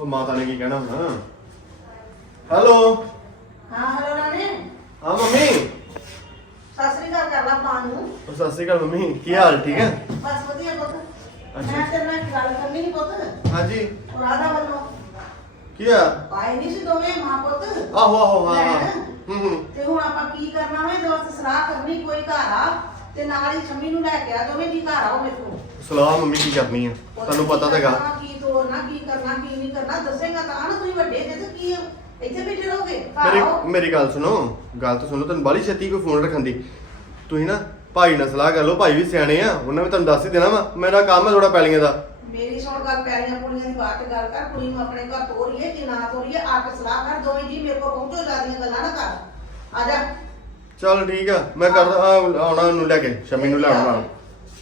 ਉਹ ਮਾਤਾ ਨੇ ਕੀ ਕਹਿਣਾ ਹੁਣ? ਹੈਲੋ ਹਾਂ ਹਲੋ ਰਾਣੇ ਹਾਂ ਮੰਮੀ? ਸਤਿ ਸ੍ਰੀ ਅਕਾਲ ਕਰ ਲਾ ਮਾਂ ਨੂੰ। ਉਹ ਸਤਿ ਸ਼੍ਰੀ ਅਕਾਲ ਮੰਮੀ ਕੀ ਹਾਲ ਠੀਕ ਹੈ? ਬਸ ਵਧੀਆ ਪੁੱਤ। ਮੈਂ ਨਾਲ ਇੱਕ ਗੱਲ ਕਰਨੀ ਸੀ ਪੁੱਤ। ਹਾਂਜੀ। ਉਹ ਰਾਧਾ ਵੱਲੋਂ। ਕੀ ਆ ਆਏ ਨਹੀਂ ਸੀ ਦੋਵੇਂ ਮਾਂ ਪੁੱਤ। ਆਹੋ ਆਹੋ ਹਾਂ ਹਾਂ। ਹੂੰ ਹੂੰ। ਤੇ ਹੁਣ ਆਪਾਂ ਕੀ ਕਰਨਾ ਵਾ? ਇਹਦੇ ਵਾਸਤੇ ਸਲਾਹ ਕਰਨੀ ਕੋਈ ਘਰ ਆ। ਤੇ ਨਾਲ ਹੀ ਸ਼ਮੀ ਨੂੰ ਲੈ ਕੇ ਆ ਦੋਵੇਂ ਜੀ ਘਰ ਆਓ ਮੇਰੇ ਕੋਲ। ਸਲਾਹ ਮੰਮੀ ਕੀ ਕਰਨੀ ਆ? ਤੁਹਾਨੂੰ ਪਤਾ ਤਾਂ ਹੈਗਾ। ਕੀ ਤੋੜਨਾ ਕੀ ਕਰਨਾ ਕੀ ਕਰਨਾ ਦੱਸੇਗਾ ਤਾਂ ਨਾ ਤੁਸੀਂ ਵੱਡੇ ਜੇ ਤੇ ਕੀ ਇੱਥੇ ਬੈਠੇ ਰਹੋਗੇ ਘਰ ਮੇਰੀ ਆਓ। ਮੇਰੀ ਗੱਲ ਸੁਣੋ ਗੱਲ ਤਾਂ ਸੁਣੋ ਤੈਨੂੰ ਬਾਲੀ ਛੇਤੀ ਕੋਈ ਫੋਨ ਰੱਖਣ ਦੀ। ਤੁਸੀਂ ਨਾ ਭਾਈ ਨਾਲ ਸਲਾਹ ਕਰ ਲਓ ਭਾਈ ਵੀ ਸਿਆਣੇ ਆ ਉਹਨਾਂ ਵੀ ਤੁਹਾਨੂੰ ਦੱਸ ਹੀ ਦੇਣਾ ਵਾ। ਮੇਰਾ ਕੰਮ ਹੈ ਥੋੜਾ ਪੈਲੀਆਂ ਦਾ। ਮੇਰੀ ਸੁਣ ਗੱਲ ਪੈਰੀਆਂ ਪੁੜੀਆਂ ਦੀ ਬਾਤ ਗੱਲ ਕਰ ਕੁੜੀ ਨੂੰ ਆਪਣੇ ਘਰ ਤੋਰੀਏ ਕਿ ਨਾ ਤੋਰੀਏ ਆ ਕੇ ਸਲਾਹ ਕਰ ਦੋਵੇਂ ਜੀ ਮੇਰੇ ਕੋਲ ਪਹੁੰਚੋ ਜਿਆਦੀਆਂ ਗੱਲਾਂ ਨਾ ਕਰ। ਆ ਜਾ। ਚਲ ਠੀਕ ਆ ਮੈਂ ਕਰਦਾ ਆ ਆਉਣਾ ਉਹਨੂੰ ਲੈ ਕੇ ਸ਼ਮੀ ਨੂੰ ਲੈ ਆਉਣਾ।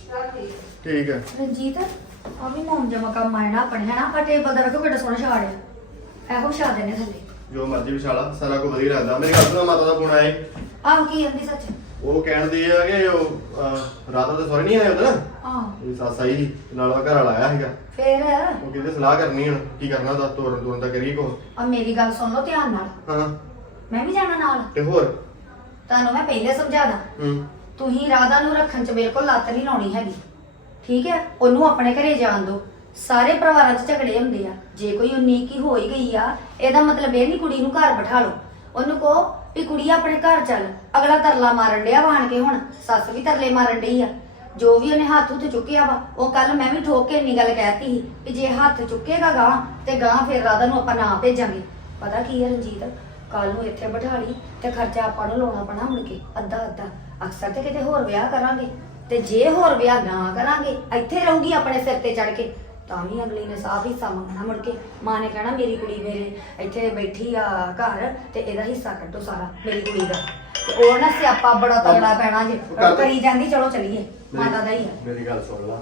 ਚੱਲ ਠੀਕ ਹੈ। ਠੀਕ ਹੈ ਰਣਜੀਤ ਆ ਵੀ ਜਮਾ ਕੰਮ ਆਣਾ ਆਪਣੇ ਨਾ? ਆਪਾਂ ਟੇਬਲ ਦਾ ਰੱਖੋ ਕਿੱਡਾ ਸੋਹਣਾ ਛਾੜ ਆ। ਇਹੋ ਛਾੜ ਦੇਣੇ ਥੱਲੇ। ਜੋ ਮਰਜ਼ੀ ਵਿਸ਼ਾਲਾ ਸਾਰਾ ਕੁਝ ਵਧੀਆ ਲੱਗਦਾ। ਮੇਰੀ ਗੱਲ ਸੁਣੋ ਮਾਤਾ ਦਾ ਫੋਨ ਆਏ ਆਹ ਕੀ ਆਂਦੀ ਸੱਚ? ਉਹ ਕਹਿਣ ਦੀ ਆ ਕਿ ਉਹ ਅਹ, ਰਾਧਾ ਦੇ ਸਹੁਰੇ ਨਹੀਂ ਆਏ ਉਹਦਾ ਹਾਂ ਇਹ ਸਾਸਾ ਹੀ ਨਾਲ ਉਹ ਘਰ ਵਾਲਾ ਆਇਆ ਸੀਗਾ। ਫੇਰ? ਉਹ ਕਹਿੰਦੇ ਸਲਾਹ ਕਰਨੀ ਹੁਣ ਕੀ ਕਰਨਾ ਦੱਸ ਤੋਰਨ ਤੋਰਨ ਦਾ ਕਰੀਏ ਕੋ ਆ ਮੇਰੀ ਗੱਲ ਸੁਣ ਲਓ ਧਿਆਨ ਨਾਲ। ਹਾਂ। ਮੈਂ ਵੀ ਜਾਣਾ ਨਾਲ। ਤੇ ਹੋਰ? ਤੁਹਾਨੂੰ ਮੈਂ ਪਹਿਲੇ ਸਮਝਾ ਦਾਂ। ਹੂੰ। ਤੁਸੀਂ ਰਾਧਾ ਨੂੰ ਰੱਖਣ 'ਚ ਬਿਲਕੁਲ ਲੱਤ ਨਹੀਂ ਲਾਉਣੀ ਹੈਗੀ। ਠੀਕ ਹੈ ਉਹਨੂੰ ਆਪਣੇ ਘਰੇ ਜਾਣ ਦਿਓ ਸਾਰੇ ਪਰਿਵਾਰਾਂ 'ਚ ਝਗੜੇ ਹੁੰਦੇ ਆ। ਜੇ ਕੋਈ ਉਨੀ ਕੀ ਹੋ ਹੀ ਗਈ ਆ, ਇਹਦਾ ਮਤਲਬ ਇਹ ਨਹੀਂ ਕੁੜੀ ਨੂੰ ਘਰ ਬਿਠਾ ਲਓ। ਉਹਨੂੰ ਕਹੋ ਵੀ ਕੁੜੀ ਆਪਣੇ ਘਰ ਚੱਲ। ਅਗਲਾ ਤਰਲਾ ਮਾਰਨ ਡਿਆ ਵਾਣ ਕੇ ਹੁਣ। ਸੱਸ ਵੀ ਤਰਲੇ ਮਾਰਨ ਡਈ ਆ। ਜੋ ਵੀ ਉਹਨੇ ਹੱਥ ਉੱਤੇ ਚੁੱਕਿਆ ਵਾ, ਉਹ ਕੱਲ ਮੈਂ ਵੀ ਠੋਕ ਕੇ ਇੰਨੀ ਗੱਲ ਕਹਿਤੀ ਸੀ ਕਿ ਜੇ ਹੱਥ ਚੁੱਕੇਗਾ ਗਾਂ ਤੇ ਗਾਂ ਫਿਰ ਰਾਧਾ ਨੂੰ ਆਪਾਂ ਨਾ ਭੇਜਾਂਗੇ। ਪਤਾ ਕੀ ਹੈ ਰਣਜੀਤ? ਕੱਲ ਨੂੰ ਇੱਥੇ ਬਿਠਾ ਲਈ ਤੇ ਖਰਚਾ ਆਪਾਂ ਨੂੰ ਲਾਉਣਾ ਪੈਣਾ ਮੁੜ ਕੇ। ਅੱਧਾ ਅੱਧਾ ਅਕਸਰ ਤੇ ਕਿਤੇ ਹੋਰ ਵਿਆਹ ਕਰਾਂਗੇ। ਤੇ ਜੇ ਹੋਰ ਵਿਆਹ ਨਾ ਕਰਾਂਗੇ ਇੱਥੇ ਰਹੂਗੀ ਆਪਣੇ ਸਿਰ ਤੇ ਚੜ ਕੇ ਤਾਂ ਵੀ ਅਗਲੀ ਨੇ ਸਾਫ਼ ਹਿੱਸਾ ਮੰਗਣਾ ਮੁੜ ਕੇ। ਮਾਂ ਨੇ ਕਹਿਣਾ ਮੇਰੀ ਕੁੜੀ ਮੇਰੇ ਇੱਥੇ ਬੈਠੀ ਆ ਘਰ ਤੇ ਇਹਦਾ ਹਿੱਸਾ ਕੱਢੋ ਸਾਰਾ ਮੇਰੀ ਕੁੜੀ ਦਾ। ਤੇ ਉਹ ਨਾ ਸਿਆਪਾ ਬੜਾ ਤਗੜਾ ਪੈਣਾ ਜੇ। ਕਰ ਜਾਂਦੀ ਚਲੋ ਚਲੀਏ ਮਾਤਾ ਦਾ ਹੀ ਆ। ਮੇਰੀ ਗੱਲ ਸੁਣ ਲਾ।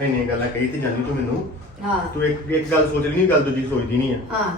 ਇੰਨੀ ਗੱਲਾਂ ਕਹੀ ਤੇ ਜਾਂਦੀ ਤੂੰ ਮੈਨੂੰ। ਹਾਂ। ਤੂੰ ਇੱਕ ਇੱਕ ਗੱਲ ਸੋਚ ਲਈ ਨਹੀਂ ਗੱਲ ਦੂਜੀ ਸੋਚਦੀ ਨਹੀਂ ਆ। ਹਾਂ।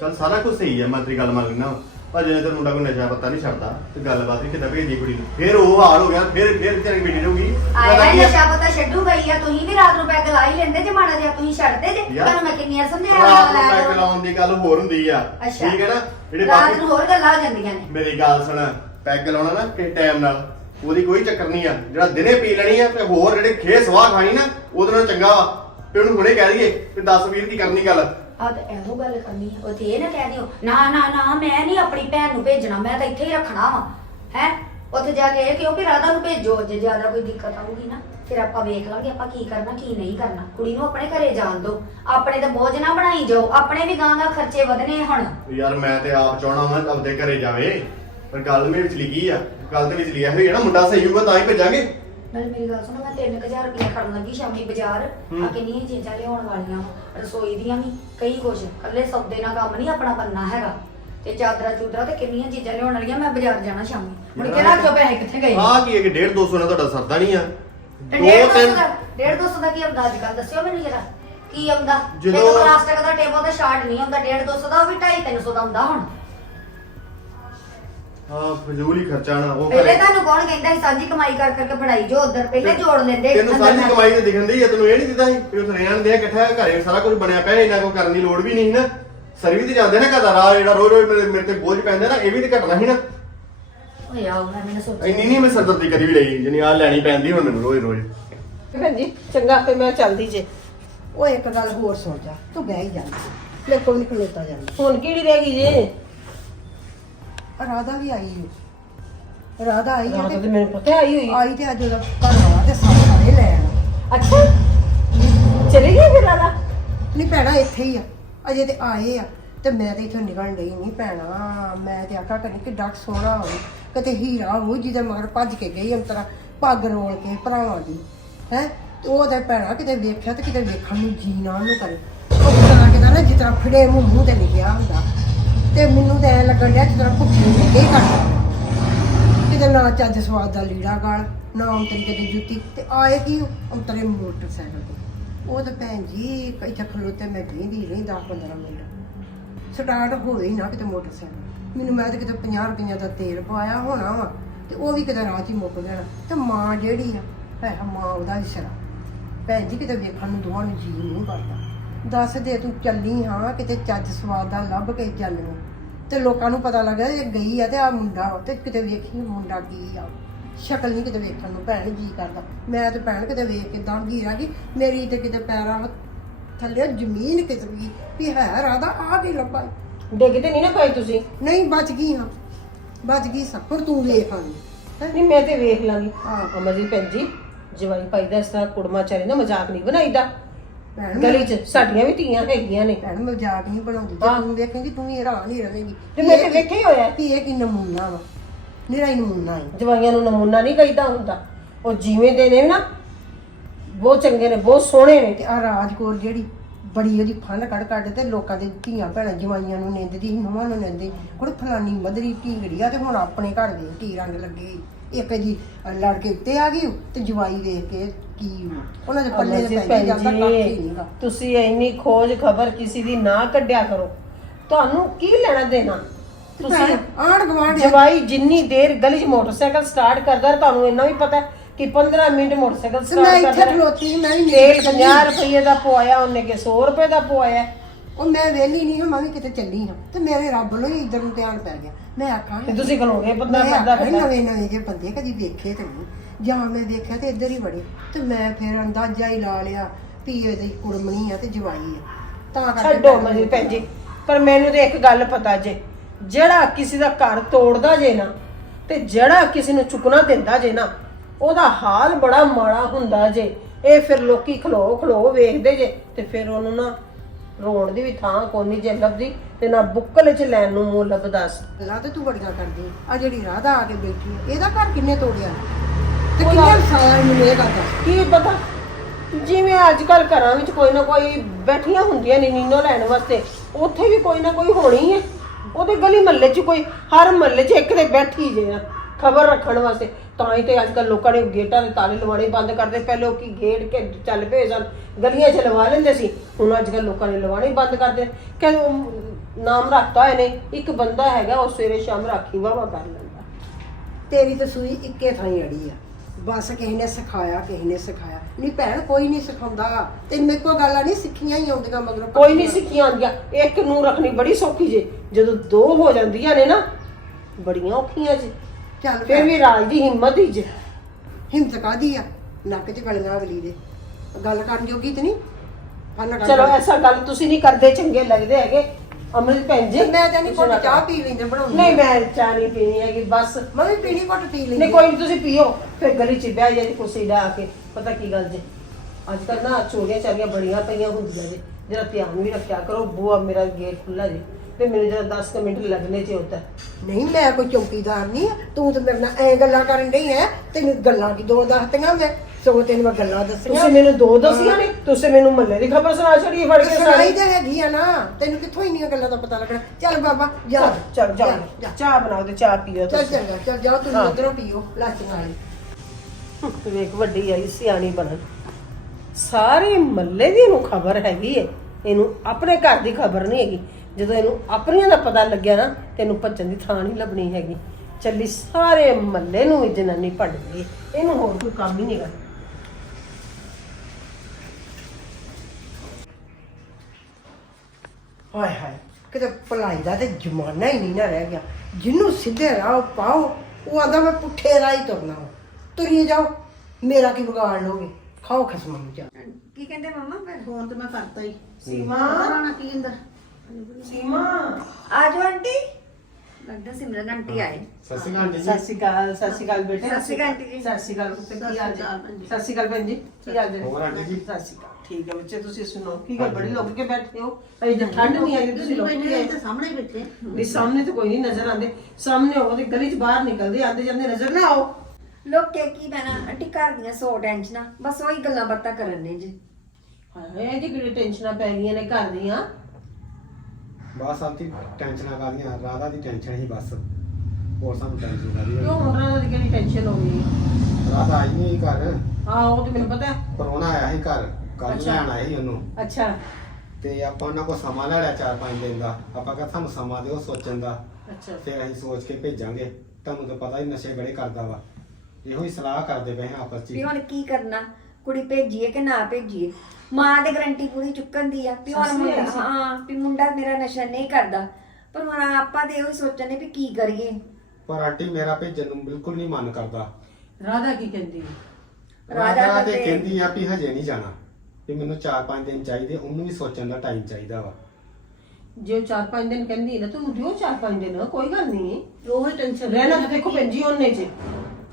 ਚੱਲ ਸਾਰਾ ਕੁਝ ਸਹੀ ਆ ਮੈਂ ਤੇਰੀ ਗੱਲ ਮੰਨ ਲੈਣਾ ਪਰ ਜੇ ਤੇ ਮੁੰਡਾ ਕੋਈ ਨਸ਼ਾ ਪਤਾ ਨਹੀਂ ਛੱਡਦਾ ਤੇ ਗੱਲਬਾਤ ਵੀ ਕਿੱਦਾਂ ਭੇਜਦੀ ਕੁੜੀ ਨੂੰ? ਫਿਰ ਉਹ ਹਾਲ ਹੋ ਗਿਆ ਫਿਰ ਫਿਰ ਤੇਰੀ ਬੇਟੀ ਰਹੂਗੀ। ਆਇਆ? ਨਸ਼ਾ ਪਤਾ ਛੱਡੂ ਗਈ ਆ ਤੁਸੀਂ ਵੀ ਰਾਤ ਨੂੰ ਪੈਗ ਲਾ ਹੀ ਲੈਂਦੇ ਜੇ ਮਾੜਾ ਜਿਹਾ ਤੁਸੀਂ ਛੱਡਦੇ ਜੇ। ਯਾਰ, ਤੁਹਾਨੂੰ ਮੈਂ ਕਿੰਨੀਆਂ ਸਮਝਾਇਆ ਰਾਤ ਨੂੰ ਲੈ ਪੈਗ। ਲਾਉਣ ਦੀ ਗੱਲ ਹੋਰ ਹੁੰਦੀ ਆ। ਅੱਛਾ। ਠੀਕ ਹੈ ਨਾ? ਜਿਹੜੇ ਰਾਤ ਬਾਕੀ ਨੂੰ ਹੋਰ ਗੱਲਾਂ ਹੋ ਜਾਂਦੀਆਂ ਨੇ। ਮੇਰੀ ਗੱਲ ਸੁਣ ਪੈਗ ਲਾਉਣਾ ਨਾ ਕਿ ਟਾਈਮ ਨਾਲ ਉਹਦੀ ਕੋਈ ਚੱਕਰ ਨਹੀਂ ਆ। ਜਿਹੜਾ ਦਿਨੇ ਪੀ ਲੈਣੀ ਆ ਤੇ ਹੋਰ ਜਿਹੜੇ ਖੇ ਸਵਾਹ ਖਾਣੀ ਨਾ ਉਹਦੇ ਨਾਲ ਚੰਗਾ ਵਾ। ਤੇ ਉਹਨੂੰ ਹੁਣੇ ਕਹਿ ਦਈਏ ਕਿ 10 ਵੀਰ ਦੀ ਕਰਨੀ ਗੱਲ। ਆ ਤੇ ਇਹੋ ਗੱਲ ਕਰਨੀ ਆ। ਉਹ ਇਹ ਨਾ ਕਹਿ ਦਿਓ, ਨਾ ਨਾ ਨਾ, ਮੈਂ ਨਹੀਂ ਆਪਣੀ ਭੈਣ ਨੂੰ ਭੇਜਣਾ, ਮੈਂ ਤਾਂ ਇੱਥੇ ਹੀ ਰੱਖਣਾ ਵਾ, ਹੈ? ਉੱਥੇ ਜਾ ਕੇ ਇਹ ਕਿਉਂ ਕਿ ਰਾਧਾ ਨੂੰ ਭੇਜੋ, ਜੇ ਜ਼ਿਆਦਾ ਕੋਈ ਦਿੱਕਤ ਆਊਗੀ ਨਾ, ਫਿਰ ਆਪਾਂ ਵੇਖ ਲਾਂਗੇ ਆਪਾਂ ਕੀ ਕਰਨਾ, ਕੀ ਨਹੀਂ ਕਰਨਾ। ਕੁੜੀ ਨੂੰ ਆਪਣੇ ਘਰੇ ਜਾਣ ਦਿਓ, ਆਪਣੇ ਤੇ ਬੋਝ ਨਾ ਬਣਾਈ ਜਾਓ, ਆਪਣੇ ਵੀ ਗਾਂ ਦਾ ਖਰਚੇ ਵਧਨੇ ਹੁਣ। ਯਾਰ ਮੈਂ ਤੇ ਆਪ ਚਾਹਣਾ ਮੈਂ ਆਪਦੇ ਘਰੇ ਜਾਵੇ, ਪਰ ਗੱਲ ਮੇਰੇ ਵਿੱਚ ਲਿਖੀ ਆ, ਗੱਲ ਤੇ ਵਿੱਚ ਲਿਖਿਆ ਹੋਈ ਹੈ ਨਾ, ਮੁੰਡਾ ਸਹੀ ਹੋਊਗਾ ਤਾਂ ਹੀ ਭੇਜਾਂਗੇ। ਨਾਲ ਮੇਰੀ ਗੱਲ ਸੁਣੋ ਮੈਂ 3000 ਰੁਪਏ ਖੜਨ ਲੱਗੀ ਸ਼ਾਮੀ ਬਾਜ਼ਾਰ। ਹੂੰ। ਆ ਕਿੰਨੀਆਂ ਚੀਜ਼ਾਂ ਲਿਆਉਣ ਵਾਲੀਆਂ ਵਾਂ। ਰਸੋਈ ਦੀਆਂ ਵੀ ਕਈ ਕੁਛ। ਕੱਲੇ ਸੌਦੇ ਨਾਲ ਕੰਮ ਨਹੀਂ ਆਪਣਾ ਪੰਨਾ ਹੈਗਾ। ਤੇ ਚਾਦਰਾਂ ਚੂਦਰਾਂ ਤੇ ਕਿੰਨੀਆਂ ਚੀਜ਼ਾਂ ਲਿਆਉਣ ਵਾਲੀਆਂ ਮੈਂ ਬਾਜ਼ਾਰ ਜਾਣਾ ਸ਼ਾਮੀ। ਮੁੜ ਕੇ ਜੋ ਪੈਸੇ ਕਿੱਥੇ ਗਏ? ਆਹ ਕੀ ਹੈ ਕਿ 1.5 200 ਨਾਲ ਤੁਹਾਡਾ ਸਰਦਾ ਨਹੀਂ ਆ? ਤੇ ਦੋ ਡੇਢ ਦੋ ਤਿੰਨ ਸੌ ਦਾ ਕੀ ਆਉਂਦਾ ਅੱਜ ਕੱਲ ਦੱਸਿਓ ਮੈਨੂੰ ਜਰਾ। ਕੀ ਆਉਂਦਾ? ਇੱਕ ਜਦੋਂ- ਪਲਾਸਟਿਕ ਦਾ ਟੇਬਲ ਦਾ ਸ਼ਾਰਟ ਨਹੀਂ ਆਉਂਦਾ ਡੇਢ ਦੋ ਸੌ ਦਾ ਉਹ ਵੀ 2.5 300 ਦਾ ਆਉਂਦਾ ਹੁਣ। ਹਾਂ ਫਜ਼ੂਲ ਹੀ ਖਰਚਾ ਨਾ ਉਹ ਪਹਿਲੇ ਕਰੇ ਤੁਹਾਨੂੰ ਕੌਣ ਕਹਿੰਦਾ ਸੀ ਸਾਂਝੀ ਕਮਾਈ ਕਰ ਕਰਕੇ ਫੜਾਈ ਜੋ ਉਧਰ ਪਹਿਲੇ ਜੋੜ ਲੈਂਦੇ ਤੈਨੂੰ ਅੰਦਰ ਸਾਰੀ ਨਾਲ। ਕਮਾਈ ਤੇ ਦਿਖਣ ਦੀ ਆ ਤੈਨੂੰ ਇਹ ਨਹੀਂ ਦਿੱਤਾ ਸੀ ਵੀ ਉੱਥੇ ਰਹਿਣ ਦੇ ਇਕੱਠਾ ਘਰੇ ਸਾਰਾ ਕੁਝ ਬਣਿਆ ਪਿਆ ਇਹਨਾਂ ਕੋ ਕਰਨ ਦੀ ਲੋੜ ਵੀ ਨਹੀਂ ਸੀ ਨਾ। ਸਰਵੀ ਤੇ ਜਾਂਦੇ ਨਾ ਘਰ ਰਾਹ ਜਿਹੜਾ ਰੋਜ਼ ਰੋਜ਼ ਮੇਰੇ ਮੇਰੇ ਤੇ ਬੋਝ ਪੈਂਦਾ ਨਾ ਇਹ ਵੀ ਤੇ ਘਟਣਾ ਸੀ ਨਾ। ਓਏ ਆਓ ਮੈਂ ਮੈਨੂੰ ਸੋਚਿਆ। ਇੰਨੀ ਨਹੀਂ ਮੈਂ ਸਰਦਰਦੀ ਕਰੀ ਵੀ ਲਈ ਜਿੰਨੀ ਆ ਲੈਣੀ ਪੈਂਦੀ ਹੁਣ ਮੈਨੂੰ ਰੋਜ਼ ਰੋਜ਼। ਭੈਣ ਜੀ ਚੰਗਾ ਤੇ ਮੈਂ ਚੱਲਦੀ ਜੇ। ਉਹ ਇੱਕ ਗੱਲ ਹੋਰ ਸੁਣ ਜਾ ਤੂੰ ਬਹਿ ਹੀ ਜਾ ਮੇਰੇ ਕੋਲ ਨਹੀਂ ਖਲੋਤਾ ਜਾਂਦਾ। ਹੁਣ ਕਿਹੜੀ ਰਹਿ ਗਈ ਜੇ? ਰਾਧਾ ਵੀ ਆਈ ਓ। ਰਾਧਾ ਆਈ ਰਾਤ ਤੇ ਤੇ ਮੈਨੂੰ ਪਤਾ ਆਈ ਹੋਈ। ਆਈ ਤੇ ਅੱਜ ਉਹਦਾ ਘਰ ਵਾਲਾ ਤੇ ਸਭ ਸਾਰੇ ਲੈਣ। ਅੱਛਾ। ਚਲੀ ਗਈ ਫਿਰ ਰਾਦਾ ਨਹੀਂ ਭੈਣਾ ਇੱਥੇ ਹੀ ਆ। ਅਜੇ ਤੇ ਆਏ ਆ। ਤੇ ਮੈਂ ਤੇ ਇੱਥੋਂ ਨਿਕਲਣ ਡਈ ਨਹੀਂ ਭੈਣਾ। ਮੈਂ ਤੇ ਆਖਾ ਕਰੀ ਕਿ ਡੱਕ ਸੋਹਣਾ ਹੋਵੇ ਕਿਤੇ ਹੀਰਾ ਹੋ ਜਿਹਦੇ ਮਗਰ ਭੱਜ ਕੇ ਗਈ ਅੰਤਰਾ ਪੱਗ ਰੋਲ ਕੇ ਭਰਾਵਾਂ ਦੀ। ਹੈ? ਉਹ ਤੇ ਭੈਣਾ ਕਿਤੇ ਵੇਖਿਆ ਤੇ ਕਿਤੇ ਵੇਖਣ ਨੂੰ ਜੀ ਨਾ ਉਹਨੂੰ ਕਰੇ। ਉਹ ਕਿਤੇ ਕਿਤੇ ਨਾ ਜਿਸ ਤਰ੍ਹਾਂ ਫੜੇ ਮੂੰਹ ਮੂੰਹ ਤੇ ਲਿਖਿਆ ਹੁੰਦਾ। ਤੇ ਮੈਨੂੰ ਤਾਂ ਐ ਲੱਗਣ ਡਿਆ ਜਿਸ ਤਰ੍ਹਾਂ ਭੁੱਖੀ ਲੱਗੇ ਹੀ ਕਿਤੇ ਨਾ ਚੱਜ ਸਵਾਦ ਦਾ ਲੀੜਾ ਗਾਲ, ਨਾ ਅੰਤਰੀ ਕਿਤੇ ਜੁੱਤੀ, ਤੇ ਆਏ ਕੀ ਅੰਤਰੇ ਮੋਟਰਸਾਈਕਲ ਤੇ। ਉਹ ਤਾਂ ਭੈਣ ਜੀ ਇੱਥੇ ਖਲੋਤੇ ਮੈਂ ਬਹਿੰਦੀ ਰਹੀ 10 15 ਮਿੰਟ। ਸਟਾਰਟ ਹੋਏ ਨਾ ਕਿਤੇ ਮੋਟਰਸਾਈਕਲ। ਮੈਨੂੰ ਮੈਂ ਤਾਂ ਕਿਤੇ 50 ਰੁਪਈਆ ਦਾ ਤੇਲ ਪਾਇਆ ਹੋਣਾ ਵਾ, ਤੇ ਉਹ ਵੀ ਕਿਤੇ ਰਾਹ 'ਚ ਹੀ ਮੁੱਕ ਜਾਣਾ ਤੇ ਮਾਂ ਜਿਹੜੀ ਆ ਹੈ ਮਾਂ ਉਹਦਾ ਹੀ ਭੈਣ ਜੀ ਕਿਤੇ ਵੇਖਣ ਨੂੰ ਦੋਵਾਂ ਨੂੰ ਜੀ ਨਹੀਂ ਕਰਦਾ। ਦੱਸ ਦੇ ਤੂੰ ਚੱਲੀ ਹਾਂ ਕਿਤੇ ਚੱਜ ਸਵਾਦ ਦਾ ਲੱਭ ਕੇ ਚੱਲਣੀ ਤੇ ਲੋਕਾਂ ਨੂੰ ਪਤਾ ਲੱਗਾ ਇਹ ਗਈ ਆ ਤੇ ਆ ਮੁੰਡਾ ਵਾ ਤੇ ਕਿਤੇ ਵੇਖੀ ਮੁੰਡਾ ਕੀ ਆ। ਸ਼ਕਲ ਨਹੀਂ ਕਿਤੇ ਵੇਖਣ ਨੂੰ ਭੈਣ ਜੀ ਕਰਦਾ। ਮੈਂ ਤੇ ਭੈਣ ਕਿਤੇ ਵੇਖ ਕੇ ਦੰਗੀ ਰਹਿ ਗਈ ਮੇਰੀ ਤੇ ਕਿਤੇ ਪੈਰਾਂ ਥੱਲੇ ਜ਼ਮੀਨ ਕਿਤਰੀ ਵੀ ਹੈ ਰਾਦਾ ਆ ਕੀ ਲੱਭਾ? ਡਿੱਗਦੇ ਨਹੀਂ ਨਾ ਪਏ ਤੁਸੀਂ? ਨਹੀਂ ਬਚ ਗਈ ਹਾਂ। ਬਚ ਗਈ ਸਭ ਪਰ ਤੂੰ ਵੇਖ ਆਂਗੀ ਨਹੀਂ ਮੈਂ ਤੇ ਵੇਖ ਲਾਂਗੀ। ਹਾਂ। ਅਮਰਜੀਤ ਭੈਣ ਜੀ ਜਵਾਈ ਭਾਈ ਦਾ ਇਸ ਤਰ੍ਹਾਂ ਕੁੜਮਾ ਚਾਰੇ ਨਾ ਮਜ਼ਾਕ ਨਹੀਂ ਬਣਾਈਦਾ। ਭੈਣ ਗਲੀ 'ਚ ਸਾਡੀਆਂ ਵੀ ਧੀਆਂ ਹੈਗੀਆਂ ਨੇ। ਭੈਣ ਮਜ਼ਾਕ ਨਹੀਂ ਬਣਾਉਂਦੀ। ਜੇ। ਤੂੰ ਵੇਖੇਂਗੀ ਤੂੰ ਵੀ ਹੈਰਾਨ ਹੀ ਰਵੇਂਗੀ ਤੇ ਮੈਂ ਤੇ ਵੇਖਿਆ ਹੀ ਹੋਇਆ। ਵੀ ਇਹ ਕੀ ਨਮੂਨਾ ਵਾ। ਨਿਰਾ ਹੀ ਨਮੂਨਾ ਹੈ ਜਵਾਈਆਂ ਨੂੰ ਨਮੂਨਾ ਨਹੀਂ ਕਹੀਦਾ ਹੁੰਦਾ। ਉਹ ਜਿਵੇਂ ਦੇ ਨੇ ਨਾ ਬਹੁਤ ਚੰਗੇ ਨੇ ਬਹੁਤ ਸੋਹਣੇ ਨੇ। ਤੇ ਆ ਰਾਜਕੌਰ ਜਿਹੜੀ ਬੜੀ ਉਹਦੀ ਫਨ ਕੱਢ ਕੱਢ ਤੇ ਲੋਕਾਂ ਦੇ ਧੀਆਂ ਭੈਣਾਂ ਜਵਾਈਆਂ ਨੂੰ ਨਿੰਦਦੀ ਸੀ ਨੂੰਹਾਂ ਨੂੰ ਨਿੰਦਦੀ ਕੁੜ ਫਲਾਨੀ ਮਦਰੀ ਢੀਂਗੜੀ ਆ ਤੇ ਹੁਣ ਆਪਣੇ ਘਰ ਦੇ ਢੀ ਰੰਗ ਲੱਗੇ। ਇੱਕ ਜੀ ਲੜ ਕੇ ਉੱਤੇ ਆ ਗਈ ਤੇ ਜਵਾਈ ਵੇਖ ਕੇ ਕੀ ਉਹਨਾਂ ਦੇ ਪੱਲੇ ਦੇ ਪੈ ਜਾਂਦਾ ਕੱਖ ਹੀ ਨਹੀਂਗਾ ਤੁਸੀਂ ਇੰਨੀ ਖੋਜ ਖਬਰ ਕਿਸੇ ਦੀ ਨਾ ਕੱਢਿਆ ਕਰੋ। ਤੁਹਾਨੂੰ ਕੀ ਲੈਣਾ ਦੇਣਾ? ਤੁਸੀਂ ਆਣ ਗਵਾਂਢ ਜਵਾਈ ਜਿੰਨੀ ਦੇਰ ਗਲੀ 'ਚ ਮੋਟਰਸਾਈਕਲ ਸਟਾਰਟ ਕਰਦਾ ਤੁਹਾਨੂੰ ਇੰਨਾ ਵੀ ਪਤਾ ਕਿ 15 ਮਿੰਟ ਮੋਟਰਸਾਈਕਲ ਮੈਂ ਸਟਾਰਟ ਇੱਥੇ ਕਰਦਾ। ਖਲੋਤੀ ਮੈਂ ਵੀ ਤੇਲ ਮੇਰੀ 50 ਰੁਪਏ ਦਾ ਪਵਾਇਆ ਉਹਨੇ ਕਿ 100 ਰੁਪਏ ਦਾ ਪਵਾਇਆ ਉਹ ਮੈਂ ਵੇਲੀ ਨਹੀਂ ਹਾਂ ਮੈਂ ਵੀ ਕਿਤੇ ਚੱਲੀ ਹਾਂ। ਤੇ ਮੇਰੇ ਰੱਬ ਨੂੰ ਹੀ ਇਧਰ ਨੂੰ ਧਿਆਨ ਪੈ ਗਿਆ। ਮੈਂ ਆਖਾਂ ਤੇ ਤੁਸੀਂ ਖਲੋਗੇ ਬੰਦਾ ਮੈਂ ਬੰਦਾ ਆਖਾਂ ਨਵੇਂ ਨਵੇਂ ਜੇ ਬੰਦੇ ਕਦੀ ਵੇਖੇ ਤੇ ਨਹੀਂ। ਜਾਂ ਮੈਂ ਵੇਖਿਆ ਤੇ ਇੱਧਰ ਹੀ ਵੜੇ। ਤੇ ਮੈਂ ਫਿਰ ਅੰਦਾਜ਼ਾ ਹੀ ਲਾ ਲਿਆ ਵੀ ਇਹਦੀ ਕੁੜਮਣੀ ਆ ਤੇ ਜਵਾਈ ਆ। ਤਾਂ ਕਰਕੇ ਛੱਡੋ ਮੈਂ- ਭੈਣ ਜੀ ਪਰ ਮੈਨੂੰ ਤੇ ਇੱਕ ਗੱਲ ਪਤਾ ਜੇ ਜਿਹੜਾ ਕਿਸੇ ਦਾ ਘਰ ਤੋੜਦਾ ਜੇ ਨਾ ਤੇ ਜਿਹੜਾ ਕਿਸੇ ਨੂੰ ਚੁੱਕਣਾ ਦਿੰਦਾ ਜੇ ਨਾ ਉਹਦਾ ਹਾਲ ਬੜਾ ਮਾੜਾ ਹੁੰਦਾ ਜੇ। ਇਹ ਫਿਰ ਲੋਕੀ ਖਲੋ ਖਲੋ ਵੇਖਦੇ ਜੇ ਤੇ ਫਿਰ ਉਹਨੂੰ ਨਾ ਰੋਣ ਦੀ ਵੀ ਥਾਂ ਕੋਨੀ ਜੇ ਲੱਭਦੀ ਤੇ ਨਾ ਬੁੱਕਲ ਚ ਲੈਣ ਨੂੰ ਮੂੰਹ ਲੱਭਦਾ ਸੀ। ਤੇ ਤੂੰ ਬੜੀਆਂ ਕਰਦੀ ਆ। ਜਿਹੜੀ ਰਾਧਾ ਆ ਕੇ ਬੈਠੀ ਆ, ਇਹਦਾ ਘਰ ਕਿੰਨੇ ਤੋੜਿਆ? ਤੇ ਕਿੰਨੇ ਵਸਾਇਆ ਮੈਨੂੰ ਇਹ ਗੱਲ ਦੱਸ ਕੀ ਪਤਾ? ਜਿਵੇਂ ਅੱਜ ਕੱਲ ਘਰਾਂ ਵਿੱਚ ਕੋਈ ਨਾ ਕੋਈ ਬੈਠੀਆਂ ਹੁੰਦੀਆਂ ਨੇ ਨੀਨੋ ਲੈਣ ਵਾਸਤੇ ਉੱਥੇ ਵੀ ਕੋਈ ਨਾ ਕੋਈ ਹੋਣੀ ਹੈ ਉਹਦੇ ਗਲੀ ਮਹੱਲੇ 'ਚ ਕੋਈ ਹਰ ਮਹੱਲੇ 'ਚ ਇੱਕ ਤੇ ਬੈਠੀ ਜੇ ਨਾ ਖਬਰ ਰੱਖਣ ਵਾਸਤੇ। ਤਾਂ ਹੀ ਤੇ ਅੱਜ ਕੱਲ ਲੋਕਾਂ ਨੇ ਗੇਟਾਂ ਦੇ ਤਾਲੇ ਲਵਾਉਣੇ ਬੰਦ ਕਰਦੇ ਪਹਿਲੇ ਉਹ ਕੀ ਗੇਟ ਕੇ ਚੱਲ ਪਏ ਸਨ ਗਲੀਆਂ 'ਚ ਲਵਾ ਲੈਂਦੇ ਸੀ ਹੁਣ ਅੱਜ ਕੱਲ ਲੋਕਾਂ ਨੇ ਲਵਾਉਣੇ ਬੰਦ ਕਰਦੇ ਕਿ ਨਾਮ ਰੱਖਤਾ ਹੋਏ ਨੇ ਇੱਕ ਬੰਦਾ ਹੈਗਾ ਉਹ ਸਵੇਰੇ ਸ਼ਾਮ ਰਾਖੀ ਵਾਵਾ ਕਰ ਲੈਂਦਾ। ਤੇਰੀ ਤਾਂ ਸੂਈ ਇੱਕੇ ਥਾਂ ਹੀ ਅੜੀ ਆ। ਬਸ ਕਿਸੇ ਨੇ ਸਿਖਾਇਆ ਕਿਸੇ ਨੇ ਸਿਖਾਇਆ। ਨਹੀਂ ਭੈਣ ਕੋਈ ਨਹੀਂ ਸਿਖਾਉਂਦਾ। ਤੇ ਮੇਰੇ ਕੋਲ ਗੱਲਾਂ ਨਹੀਂ ਸਿੱਖੀਆਂ ਹੀ ਆਉਂਦੀਆਂ ਮਗਰੋਂ ਕੋਈ ਨਹੀਂ ਸਿੱਖੀਆਂ ਆਉਂਦੀਆਂ। ਇੱਕ ਨੂੰ ਰੱਖਣੀ ਬੜੀ ਸੌਖੀ ਜੇ। ਜਦੋਂ ਦੋ ਹੋ ਜਾਂਦੀਆਂ ਨੇ ਨਾ ਬੜੀਆਂ ਔਖੀਆਂ ਜੀ। ਚੱਲ ਫਿਰ ਵੀ ਰਾਜ ਦੀ ਹਿੰਮਤ ਹੀ ਜੇ। ਹਿੰਮਤ ਕਾਦੀ ਆ? ਨੱਕ 'ਚ ਗਲੀਆਂ ਅਗਲੀ ਦੇ। ਗੱਲ ਕਰਨ ਜੋਗੀ ਤੇ ਨਹੀਂ? ਚਲੋ ਐਸਾ ਗੱਲ ਤੁਸੀਂ ਨਹੀਂ ਕਰਦੇ ਚੰਗੇ ਲੱਗਦੇ ਹੈਗੇ। ਅਮਰਿਤ ਭੈਣ ਜੀ ਮੈਂ ਤਾਂ ਨਹੀਂ ਤੁਸੀਂ ਨਾ ਕੋਈ ਚਾਹ ਪੀ ਲੈਂਦੇ ਬਣਾਉਂਦੀ ਨਹੀਂ ਮੈਂ ਚਾਹ ਨਹੀਂ ਪੀਣੀ ਹੈਗੀ ਬਸ। ਮੈਂ ਵੀ ਪੀਣੀ ਘੁੱਟ ਪੀ ਲੈਂਦੀ। ਨਹੀਂ ਕੋਈ ਤੁਸੀਂ ਪੀਓ। ਫਿਰ ਗਲੀ ਚ ਬਹਿ ਜਾ ਕੁਰਸੀ ਡਾ ਕੇ। ਪਤਾ ਕੀ ਗੱਲ ਜੇ? ਅੱਜ ਕੱਲ ਨਾ ਚੋਰੀਆਂ ਚਾਰੀਆਂ ਬੜੀਆਂ ਪਈਆਂ ਹੁੰਦੀਆਂ ਜੇ। ਜਰਾ ਧਿਆਨ ਵੀ ਰੱਖਿਆ ਕਰੋ ਬੂਆ ਮੇਰਾ ਗੇਟ ਖੁੱਲਾ ਜੇ। ਤੇ ਮੈਨੂੰ ਜਰਾ 10 ਕੁ ਮਿੰਟ ਲੱਗਣੇ ਚ ਹੁੰਦਾ ਨਹੀਂ ਮੈਂ ਕੋਈ ਚੌਕੀਦਾਰ ਨਹੀਂ ਤੂੰ ਤੇ ਮੇਰੇ ਨਾਲ ਐ ਗੱਲਾਂ ਕਰਨ ਡਈ ਐ। ਤੈਨੂੰ ਗੱਲਾਂ ਦੋ ਦੱਸਤੀਆਂ ਮੈਂ? ਸਗੋਂ ਤੈਨੂੰ ਮੈਂ ਗੱਲਾਂ ਦੱਸੀਆਂ। ਤੁਸੀਂ ਮੈਨੂੰ ਦੋ ਦਸੀਆਂ ਨੇ ਤੁਸੀਂ ਮੈਨੂੰ ਮੱਲੇ ਦੀ ਖਬਰ ਸੁਣਾ ਛੜੀ ਫੜ ਕੇ ਸੁਣਾਈ ਸਾਰੀ। ਤੇ ਹੈਗੀ ਆ ਨਾ ਤੈਨੂੰ ਕਿੱਥੋਂ ਇੰਨੀਆਂ ਗੱਲਾਂ ਦਾ ਪਤਾ ਲੱਗਣਾ? ਚੱਲ ਬਾਬਾ ਜਾ। ਚਲ ਜਾ। ਚਾਹ ਬਣਾਓ ਤੇ ਚਾਹ ਪੀਓ ਚੱਲ ਤੁਸੀਂ। ਚੰਗਾ ਚੱਲ ਜਾਓ ਤੁਸੀਂ ਹਾਂ। ਉਧਰੋਂ ਪੀਓ ਲਾਚੀ ਵਾਲੀ ਵੇਖ ਵੱਡੀ ਆਈ ਸਿਆਣੀ ਬਣਨ। ਸਾਰੇ ਮੱਲੇ ਦੀ ਨੂੰ ਖਬਰ ਹੈਗੀ ਏ। ਇਹਨੂੰ ਆਪਣੇ ਘਰ ਦੀ ਖਬਰ ਨਹੀਂ ਹੈਗੀ। ਜਦੋਂ ਇਹਨੂੰ ਆਪਣੀਆਂ ਦਾ ਪਤਾ ਲੱਗਿਆ ਨਾ ਤੈਨੂੰ ਭੱਜਣ ਦੀ ਥਾਂ ਨਹੀਂ ਲੱਭਣੀ ਹੈਗੀ। ਚੱਲੀ ਸਾਰੇ ਮੱਲੇ ਨੂੰ ਜਨਾਨੀ ਪੜ ਗਈ ਇਹਨੂੰ ਹੋਰ ਕੋਈ ਕੰਮ ਹੀ ਨਹੀਂਗਾ ਹਾਏ ਹਾਏ ਕਿਤੇ ਭਲਾਈ ਦਾ ਤੇ ਜ਼ਮਾਨਾ ਹੀ ਨਹੀਂ ਨਾ ਰਹਿ ਗਿਆ। ਜਿਹਨੂੰ ਸਿੱਧੇ ਰਾਹ ਪਾਓ ਉਹ ਆਂਦਾ ਮੈਂ ਪੁੱਠੇ ਰਾਹ ਹੀ ਤੁਰਨਾ ਵਾ। ਤੁਰੀ ਜਾਓ ਮੇਰਾ ਕੀ ਵਿਗਾੜ ਲੋਗੇ ਖਾਓ ਖਸਮਾਂ ਨੂੰ ਜਾ। ਕੀ ਕਹਿੰਦੇ ਮੰਮਾ ਫਿਰ? ਫੋਨ ਤੇ ਮੈਂ ਕਰਤਾ ਹੀ। ਸੀਮਾ? ਰਾਣਾ ਕੀ ਕਹਿੰਦਾ ਸੀਮਾ? ਆਜੋ ਆਂਟੀ। ਲੱਗਦਾ ਸਿਮਰਨ ਆਂਟੀ ਆਏ। ਸਤਿ ਸ਼੍ਰੀ ਅਕਾਲ ਜੀ। ਸਤਿ ਸ਼੍ਰੀ ਅਕਾਲ ਸਤਿ ਸ਼੍ਰੀ ਅਕਾਲ ਬੇਟੇ। ਸਤਿ ਸ਼੍ਰੀ ਅਕਾਲ ਆਂਟੀ ਜੀ। ਸਤਿ ਸ਼੍ਰੀ ਅਕਾਲ ਪੁੱਤ ਕੀ ਹਾਲ ਜੀ? ਅਕਾਲ ਭੈਣ ਜੀ। ਸਤਿ ਸ਼੍ਰੀ ਅਕਾਲ ਭੈਣ ਜੀ ਕੀ ਹਾਲ ਜੀ ਹੋਰ ਆਂਟੀ ਜੀ? ਸਤਿ ਸ਼੍ਰੀ ਅਕਾਲ। ਠੀਕ ਹੈ ਬੱਚੇ ਤੁਸੀਂ ਸੁਣੋ ਕੀ ਗੱਲ ਬੜੀ ਲੋਕ ਕੇ ਬੈਠੇ ਹੋ? ਅਜੇ ਤਾਂ ਠੰਡ ਨਹੀਂ ਆਈ ਤੁਸੀਂ ਲੋਕ ਬੈਠੇ ਕੇ ਹੋਏ ਤੇ ਸਾਹਮਣੇ ਬੈਠੇ ਵੀ ਸਾਹਮਣੇ ਤਾਂ ਕੋਈ ਨਹੀਂ ਨਜ਼ਰ ਆਉਂਦੇ। ਸਾਹਮਣੇ ਹੋ ਤੇ ਗਲੀ 'ਚ ਬਾਹਰ ਨਿਕਲਦੇ ਆਂਦੇ ਜਾਂਦੇ ਨਜ਼ਰ ਨਾ ਆਓ। ਲੋਕੇ ਕੀ ਬਣਾ ਆਂਟੀ ਘਰ ਦੀਆਂ ਸੌ ਟੈਨਸ਼ਨਾਂ ਬਸ ਉਹੀ ਗੱਲਾਂ ਬਾਤਾਂ ਕਰਨ ਨੇ ਜੀ। ਹਾਏ ਇਹਦੀ ਕਿਹੜੀ ਟੈਨਸ਼ਨਾਂ ਪੈ ਗਈਆਂ ਨੇ ਘਰ ਦੀਆਂ? ਬਸ ਆਂਟੀ ਟੈਨਸ਼ਨਾਂ ਕਾਦੀਆਂ ਰਾਧਾ ਦੀ ਟੈਨਸ਼ਨ ਹੀ ਬਸ। ਹੋਰ ਸਾਨੂੰ ਟੈਨਸ਼ਨ ਕਾਦੀ ਕਿਉਂ? ਹੁਣ ਦੀ ਕਿਹੜੀ ਟੈਨਸ਼ਨ ਹੋ ਗਈ? ਰਾਧਾ ਆਈ ਨਹੀਂ ਘਰ। ਹਾਂ ਉਹ ਤੇ ਮੈਨੂੰ ਪਤਾ। ਹੈ ਪਰੋਣਾ ਆਇਆ ਸੀ ਘਰ। ਕੱਲ ਅੱਛਾ। ਲੈਣ ਆਏ ਸੀ ਉਹਨੂੰ। ਅੱਛਾ। ਤੇ ਆਪਾਂ ਉਹਨਾਂ ਕੋਲ ਸਮਾਂ ਲੈ ਲਿਆ ਚਾਰ ਪੰਜ ਦਿਨ ਦਾ। ਆਪਾਂ ਕਿਹਾ ਸਾਨੂੰ ਸਮਾਂ ਦਿਓ ਸੋਚਣ ਦਾ। ਅੱਛਾ। ਫਿਰ ਅਸੀਂ ਸੋਚ ਕੇ ਭੇਜਾਂਗੇ। ਤੁਹਾਨੂੰ ਤਾਂ ਪਤਾ ਹੀ ਨਸ਼ੇ ਬੜੇ ਕਰਦਾ ਵਾ। ਇਹੋ ਹੀ ਸਲਾਹ ਕਰਦੇ ਪਏ ਹਾਂ ਆਪਸ ਵੀ ਚ ਹੁਣ ਕੀ ਕਰਨਾ? ਕੁੜੀ ਭੇਜੀਏ ਕਿ ਨਾ ਭੇਜੀਏ? ਮਾਂ ਤੇ ਗਰੰਟੀ ਪੂਰੀ ਚੁੱਕਣ ਦੀ ਆ ਵੀ ਹੁਣ ਸੱਸ ਮੁੰਡਾ। ਹਾਂ ਵੀ ਮੁੰਡਾ ਮੇਰਾ ਨਸ਼ਾ ਨਹੀਂ ਕਰਦਾ। ਪਰ ਹੁਣ ਆਪਾਂ ਤੇ ਇਹੋ ਹੀ ਸੋਚਣੇ ਵੀ ਕੀ ਕਰੀਏ। ਪਰ ਆਂਟੀ ਮੇਰਾ ਭੇਜਣ ਨੂੰ ਬਿਲਕੁਲ ਨਹੀਂ ਮਨ ਕਰਦਾ। ਰਾਧਾ ਕੀ ਕਹਿੰਦੀ? ਰਾਧਾ ਰਾਧਾ ਤੇ ਤੇ- ਕਹਿੰਦੀ ਆ ਵੀ ਹਜੇ ਨਹੀਂ ਜਾਣਾ। ਵੀ ਮੈਨੂੰ 4-5 ਦਿਨ ਚਾਹੀਦੇ ਉਹਨੂੰ ਵੀ ਸੋਚਣ ਦਾ ਟਾਈਮ ਚਾਹੀਦਾ ਵਾ। ਜੇ ਉਹ ਚਾਰ ਪੰਜ ਦਿਨ ਕਹਿੰਦੀ ਨਾ ਤੂੰ ਦਿਓ ਚਾਰ ਪੰਜ ਦਿਨ ਕੋਈ ਗੱਲ ਨਹੀਂ। ਉਹ ਟੈਨਸ਼ਨ ਰਹਿਣਾ ਤਾਂ ਦੇਖੋ ਭੈਣ ਜੀ ਉਹਨੇ ਚ।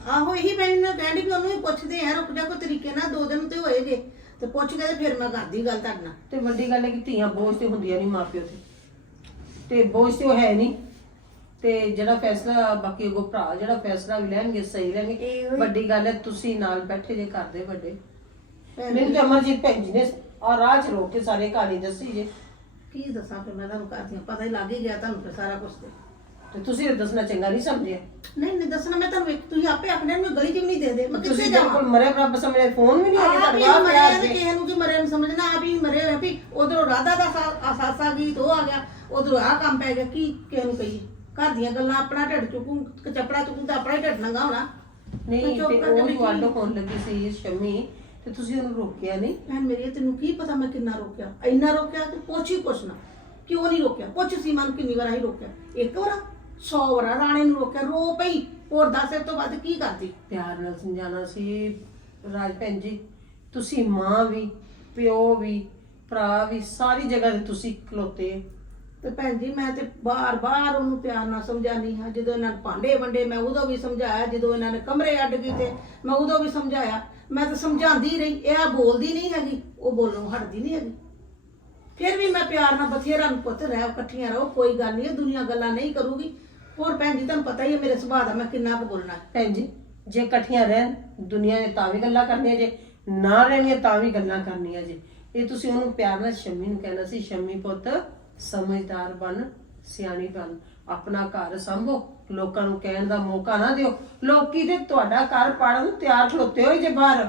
ਆਹੋ ਇਹੀ ਮੈਨੂੰ ਕਹਿੰਦੀ ਵੀ ਉਹਨੂੰ ਵੀ ਪੁੱਛਦੇ ਆ ਰੁਕ ਜਾ ਕੋਈ ਤਰੀਕੇ ਨਾਲ ਦੋ ਦਿਨ ਤੇ ਹੋਏ ਜੇ ਤੇ ਪੁੱਛ ਕੇ ਤੇ ਫਿਰ ਮੈਂ ਕਰਦੀ ਗੱਲ ਤੁਹਾਡੇ ਨਾਲ। ਤੇ ਵੱਡੀ ਗੱਲ ਹੈ ਕਿ ਧੀਆਂ ਬੋਝ ਤੇ ਹੁੰਦੀਆਂ ਨਹੀਂ ਮਾਪਿਓ ਤੇ। ਤੇ ਬੋਝ ਤੇ ਉਹ ਹੈ ਨਹੀਂ। ਤੇ ਜਿਹੜਾ ਫੈਸਲਾ ਬਾਕੀ ਉਹ ਭਰਾ ਜਿਹੜਾ ਫੈਸਲਾ ਵੀ ਲੈਣਗੇ ਸਹੀ ਲੈਣਗੇ। ਇਹੋ ਹੀ- ਵੱਡੀ ਗੱਲ ਹੈ ਤੁਸੀਂ ਨਾਲ ਬੈਠੇ ਜੇ ਕਰਦੇ ਵੱਡੇ। ਭੈਣ ਮੈਨੂੰ ਤੇ ਅਮਰਜੀਤ ਭੈਣ ਜੀ ਨੇ ਆ ਰਾਹ ਚ ਰੋਕ ਕੇ ਸਾਰੇ ਕਹਾਣੀ ਦੱਸੀ ਜੇ। ਕੀ ਦੱਸਾਂ ਫਿਰ ਮੈਂ ਤੁਹਾਨੂੰ ਕਰਦੀ ਹਾਂ ਪਤਾ ਹੀ ਲੱਗ ਹੀ ਗਿਆ ਤੁਹਾਨੂੰ ਫਿਰ ਸਾਰਾ ਕੁਝ ਤੇ। ਤੇ ਤੁਸੀਂ ਤਾਂ ਦੱਸਣਾ ਚੰਗਾ ਨਹੀਂ ਸਮਝਿਆ। ਨਹੀਂ ਨਹੀਂ ਦੱਸਣਾ ਮੈਂ ਤੁਹਾਨੂੰ ਇੱਕ ਤੁਸੀਂ ਆਪੇ ਆਪਣੇ ਨੂੰ ਗਲੀ 'ਚ ਵੀ ਨਹੀਂ ਦੇ ਦੇ ਮੈਂ ਕਿੱਥੇ ਤੁਸੀਂ ਜਾਵਾਂ? ਬਿਲਕੁਲ ਮਰੇ ਰੱਬ ਸਮਝੇ ਫੋਨ ਵੀ ਨਹੀਂ ਆਇਆ ਆਪ ਹੀ ਤੁਹਾਡਾ ਮਰੇ ਆ ਤੇ ਕਿਸੇ ਨੂੰ ਕੀ ਮਰੇ ਨੂੰ ਸਮਝਣਾ ਆਪ ਹੀ ਮਰੇ ਹੋਏ ਆ ਵੀ ਉਧਰੋਂ ਰਾਧਾ ਦਾ ਅਸਾਸਾ ਗੀਤ ਉਹ ਆ ਗਿਆ ਉਧਰੋਂ ਆ ਕੰਮ ਪੈ ਗਿਆ ਕੀ ਕਿਸੇ ਨੂੰ ਕਹੀਏ? ਘਰ ਦੀਆਂ ਗੱਲਾਂ ਆਪਣਾ ਢਿੱਡ ਚੁੱਕੂ ਕਚਪੜਾ ਚੁੱਕੂ ਤਾਂ ਆਪਣਾ ਹੀ ਢਿੱਡ ਨੰਗਾ ਹੋਣਾ। ਨਹੀਂ ਤੇ ਚੁੱਪ ਉਹ ਬੈਠੀ। ਜੋ ਅੱਡ ਹੋਣ ਲੱਗੀ ਸੀ ਸ਼ਮੀ ਤੇ ਤੁਸੀਂ ਉਹਨੂੰ ਰੋਕਿਆ ਨਹੀਂ? ਭੈਣ ਮੇਰੀ ਤੈਨੂੰ ਕੀ ਪਤਾ ਮੈਂ ਕਿੰਨਾ ਰੋਕਿਆ? ਇੰਨਾ ਰੋਕਿਆ ਕਿ ਪੁੱਛ ਹੀ ਪੁੱਛ ਨਾ। ਕਿਉਂ ਨਹੀਂ ਰੋਕਿਆ? ਪੁੱਛ ਸੀਮਾ ਨੂੰ ਕਿੰਨੀ ਵਾਰ ਹੀ ਰੋਕਿਆ? ਇੱਕ ਵਾਰ? 100 ਵਾਰ ਰਾਣੇ ਨੂੰ ਰੋਕਿਆ ਰੋ ਪਈ। ਹੋਰ ਦੱਸ ਇਸ ਤੋਂ ਵੱਧ ਕੀ ਕਰਦੀ? ਪਿਆਰ ਨਾਲ ਸਮਝਾਣਾ ਸੀ ਰਾਜ ਭੈਣ ਜੀ ਤੁਸੀਂ ਮਾਂ ਵੀ ਪਿਓ ਵੀ ਭਰਾ ਵੀ ਸਾਰੀ ਜਗ੍ਹਾ ਤੇ ਤੁਸੀਂ ਖਲੋਤੇ। ਹੋ। ਤੇ ਭੈਣ ਜੀ ਮੈਂ ਤੇ ਬਾਰ-ਬਾਰ ਉਹਨੂੰ ਪਿਆਰ ਨਾਲ ਸਮਝਾਨੀ ਹਾਂ। ਜਦੋਂ ਇਹਨਾਂ ਨੇ ਭਾਂਡੇ ਵੰਡੇ ਮੈਂ ਉਦੋਂ ਵੀ ਸਮਝਾਇਆ। ਜਦੋਂ ਇਹਨਾਂ ਨੇ ਕਮਰੇ ਅੱਡ ਕੀਤੇ ਮੈਂ ਉਦੋਂ ਵੀ ਸਮਝਾਇਆ। ਮੈਂ ਤਾਂ ਸਮਝਾਉਂਦੀ ਰਹੀ। ਇਹ ਆ ਬੋਲਦੀ ਨਹੀਂ ਹੈਗੀ ਉਹ ਬੋਲਣੋਂ ਹਟਦੀ ਨਹੀਂ ਹੈਗੀ। ਫਿਰ ਵੀ ਮੈਂ ਪਿਆਰ ਨਾਲ ਬਥੇਰਾ ਨੂੰ ਪੁੱਤ ਰਹਿ ਇਕੱਠੀਆਂ ਰਹੋ ਕੋਈ ਗੱਲ ਨਹੀਂ ਇਹ ਦੁਨੀਆ ਗੱਲਾਂ ਨਹੀਂ ਕਰੂਗੀ। ਹੋਰ ਭੈਣ ਜੀ ਤੁਹਾਨੂੰ ਪਤਾ ਹੀ ਹੈ ਮੇਰੇ ਸੁਭਾਅ ਦਾ ਮੈਂ ਕਿੰਨਾ ਕੁ ਬੋਲਣਾ। ਹੈ। ਭੈਣ ਜੀ ਜੇ ਇਕੱਠੀਆਂ ਰਹਿਣ ਦੁਨੀਆ ਨੇ ਤਾਂ ਵੀ ਗੱਲਾਂ ਕਰਨੀਆਂ ਜੇ ਨਾ ਰਹਿਣੀਆਂ ਤਾਂ ਵੀ ਗੱਲਾਂ ਕਰਨੀਆਂ ਜੇ। ਇਹ ਤੁਸੀਂ ਉਹਨੂੰ ਪਿਆਰ ਨਾਲ ਸ਼ਮੀ ਨੂੰ ਕਹਿਣਾ ਸੀ ਸ਼ਮੀ ਪੁੱਤ ਸਮਝਦਾਰ ਬਣ ਸਿਆਣੀ ਬਣ। ਆਪਣਾ ਘਰ ਸੰਭੋ ਲੋਕਾਂ ਨੂੰ ਕਹਿਣ ਦਾ ਮੌਕਾ ਨਾ ਦਿਓ। ਲੋਕੀ ਤੇ ਤੁਹਾਡਾ ਘਰ ਪਾੜਨ ਨੂੰ ਤਿਆਰ ਖਲੋਤੇ ਹੋਏ ਜੇ ਬਾਹਰ।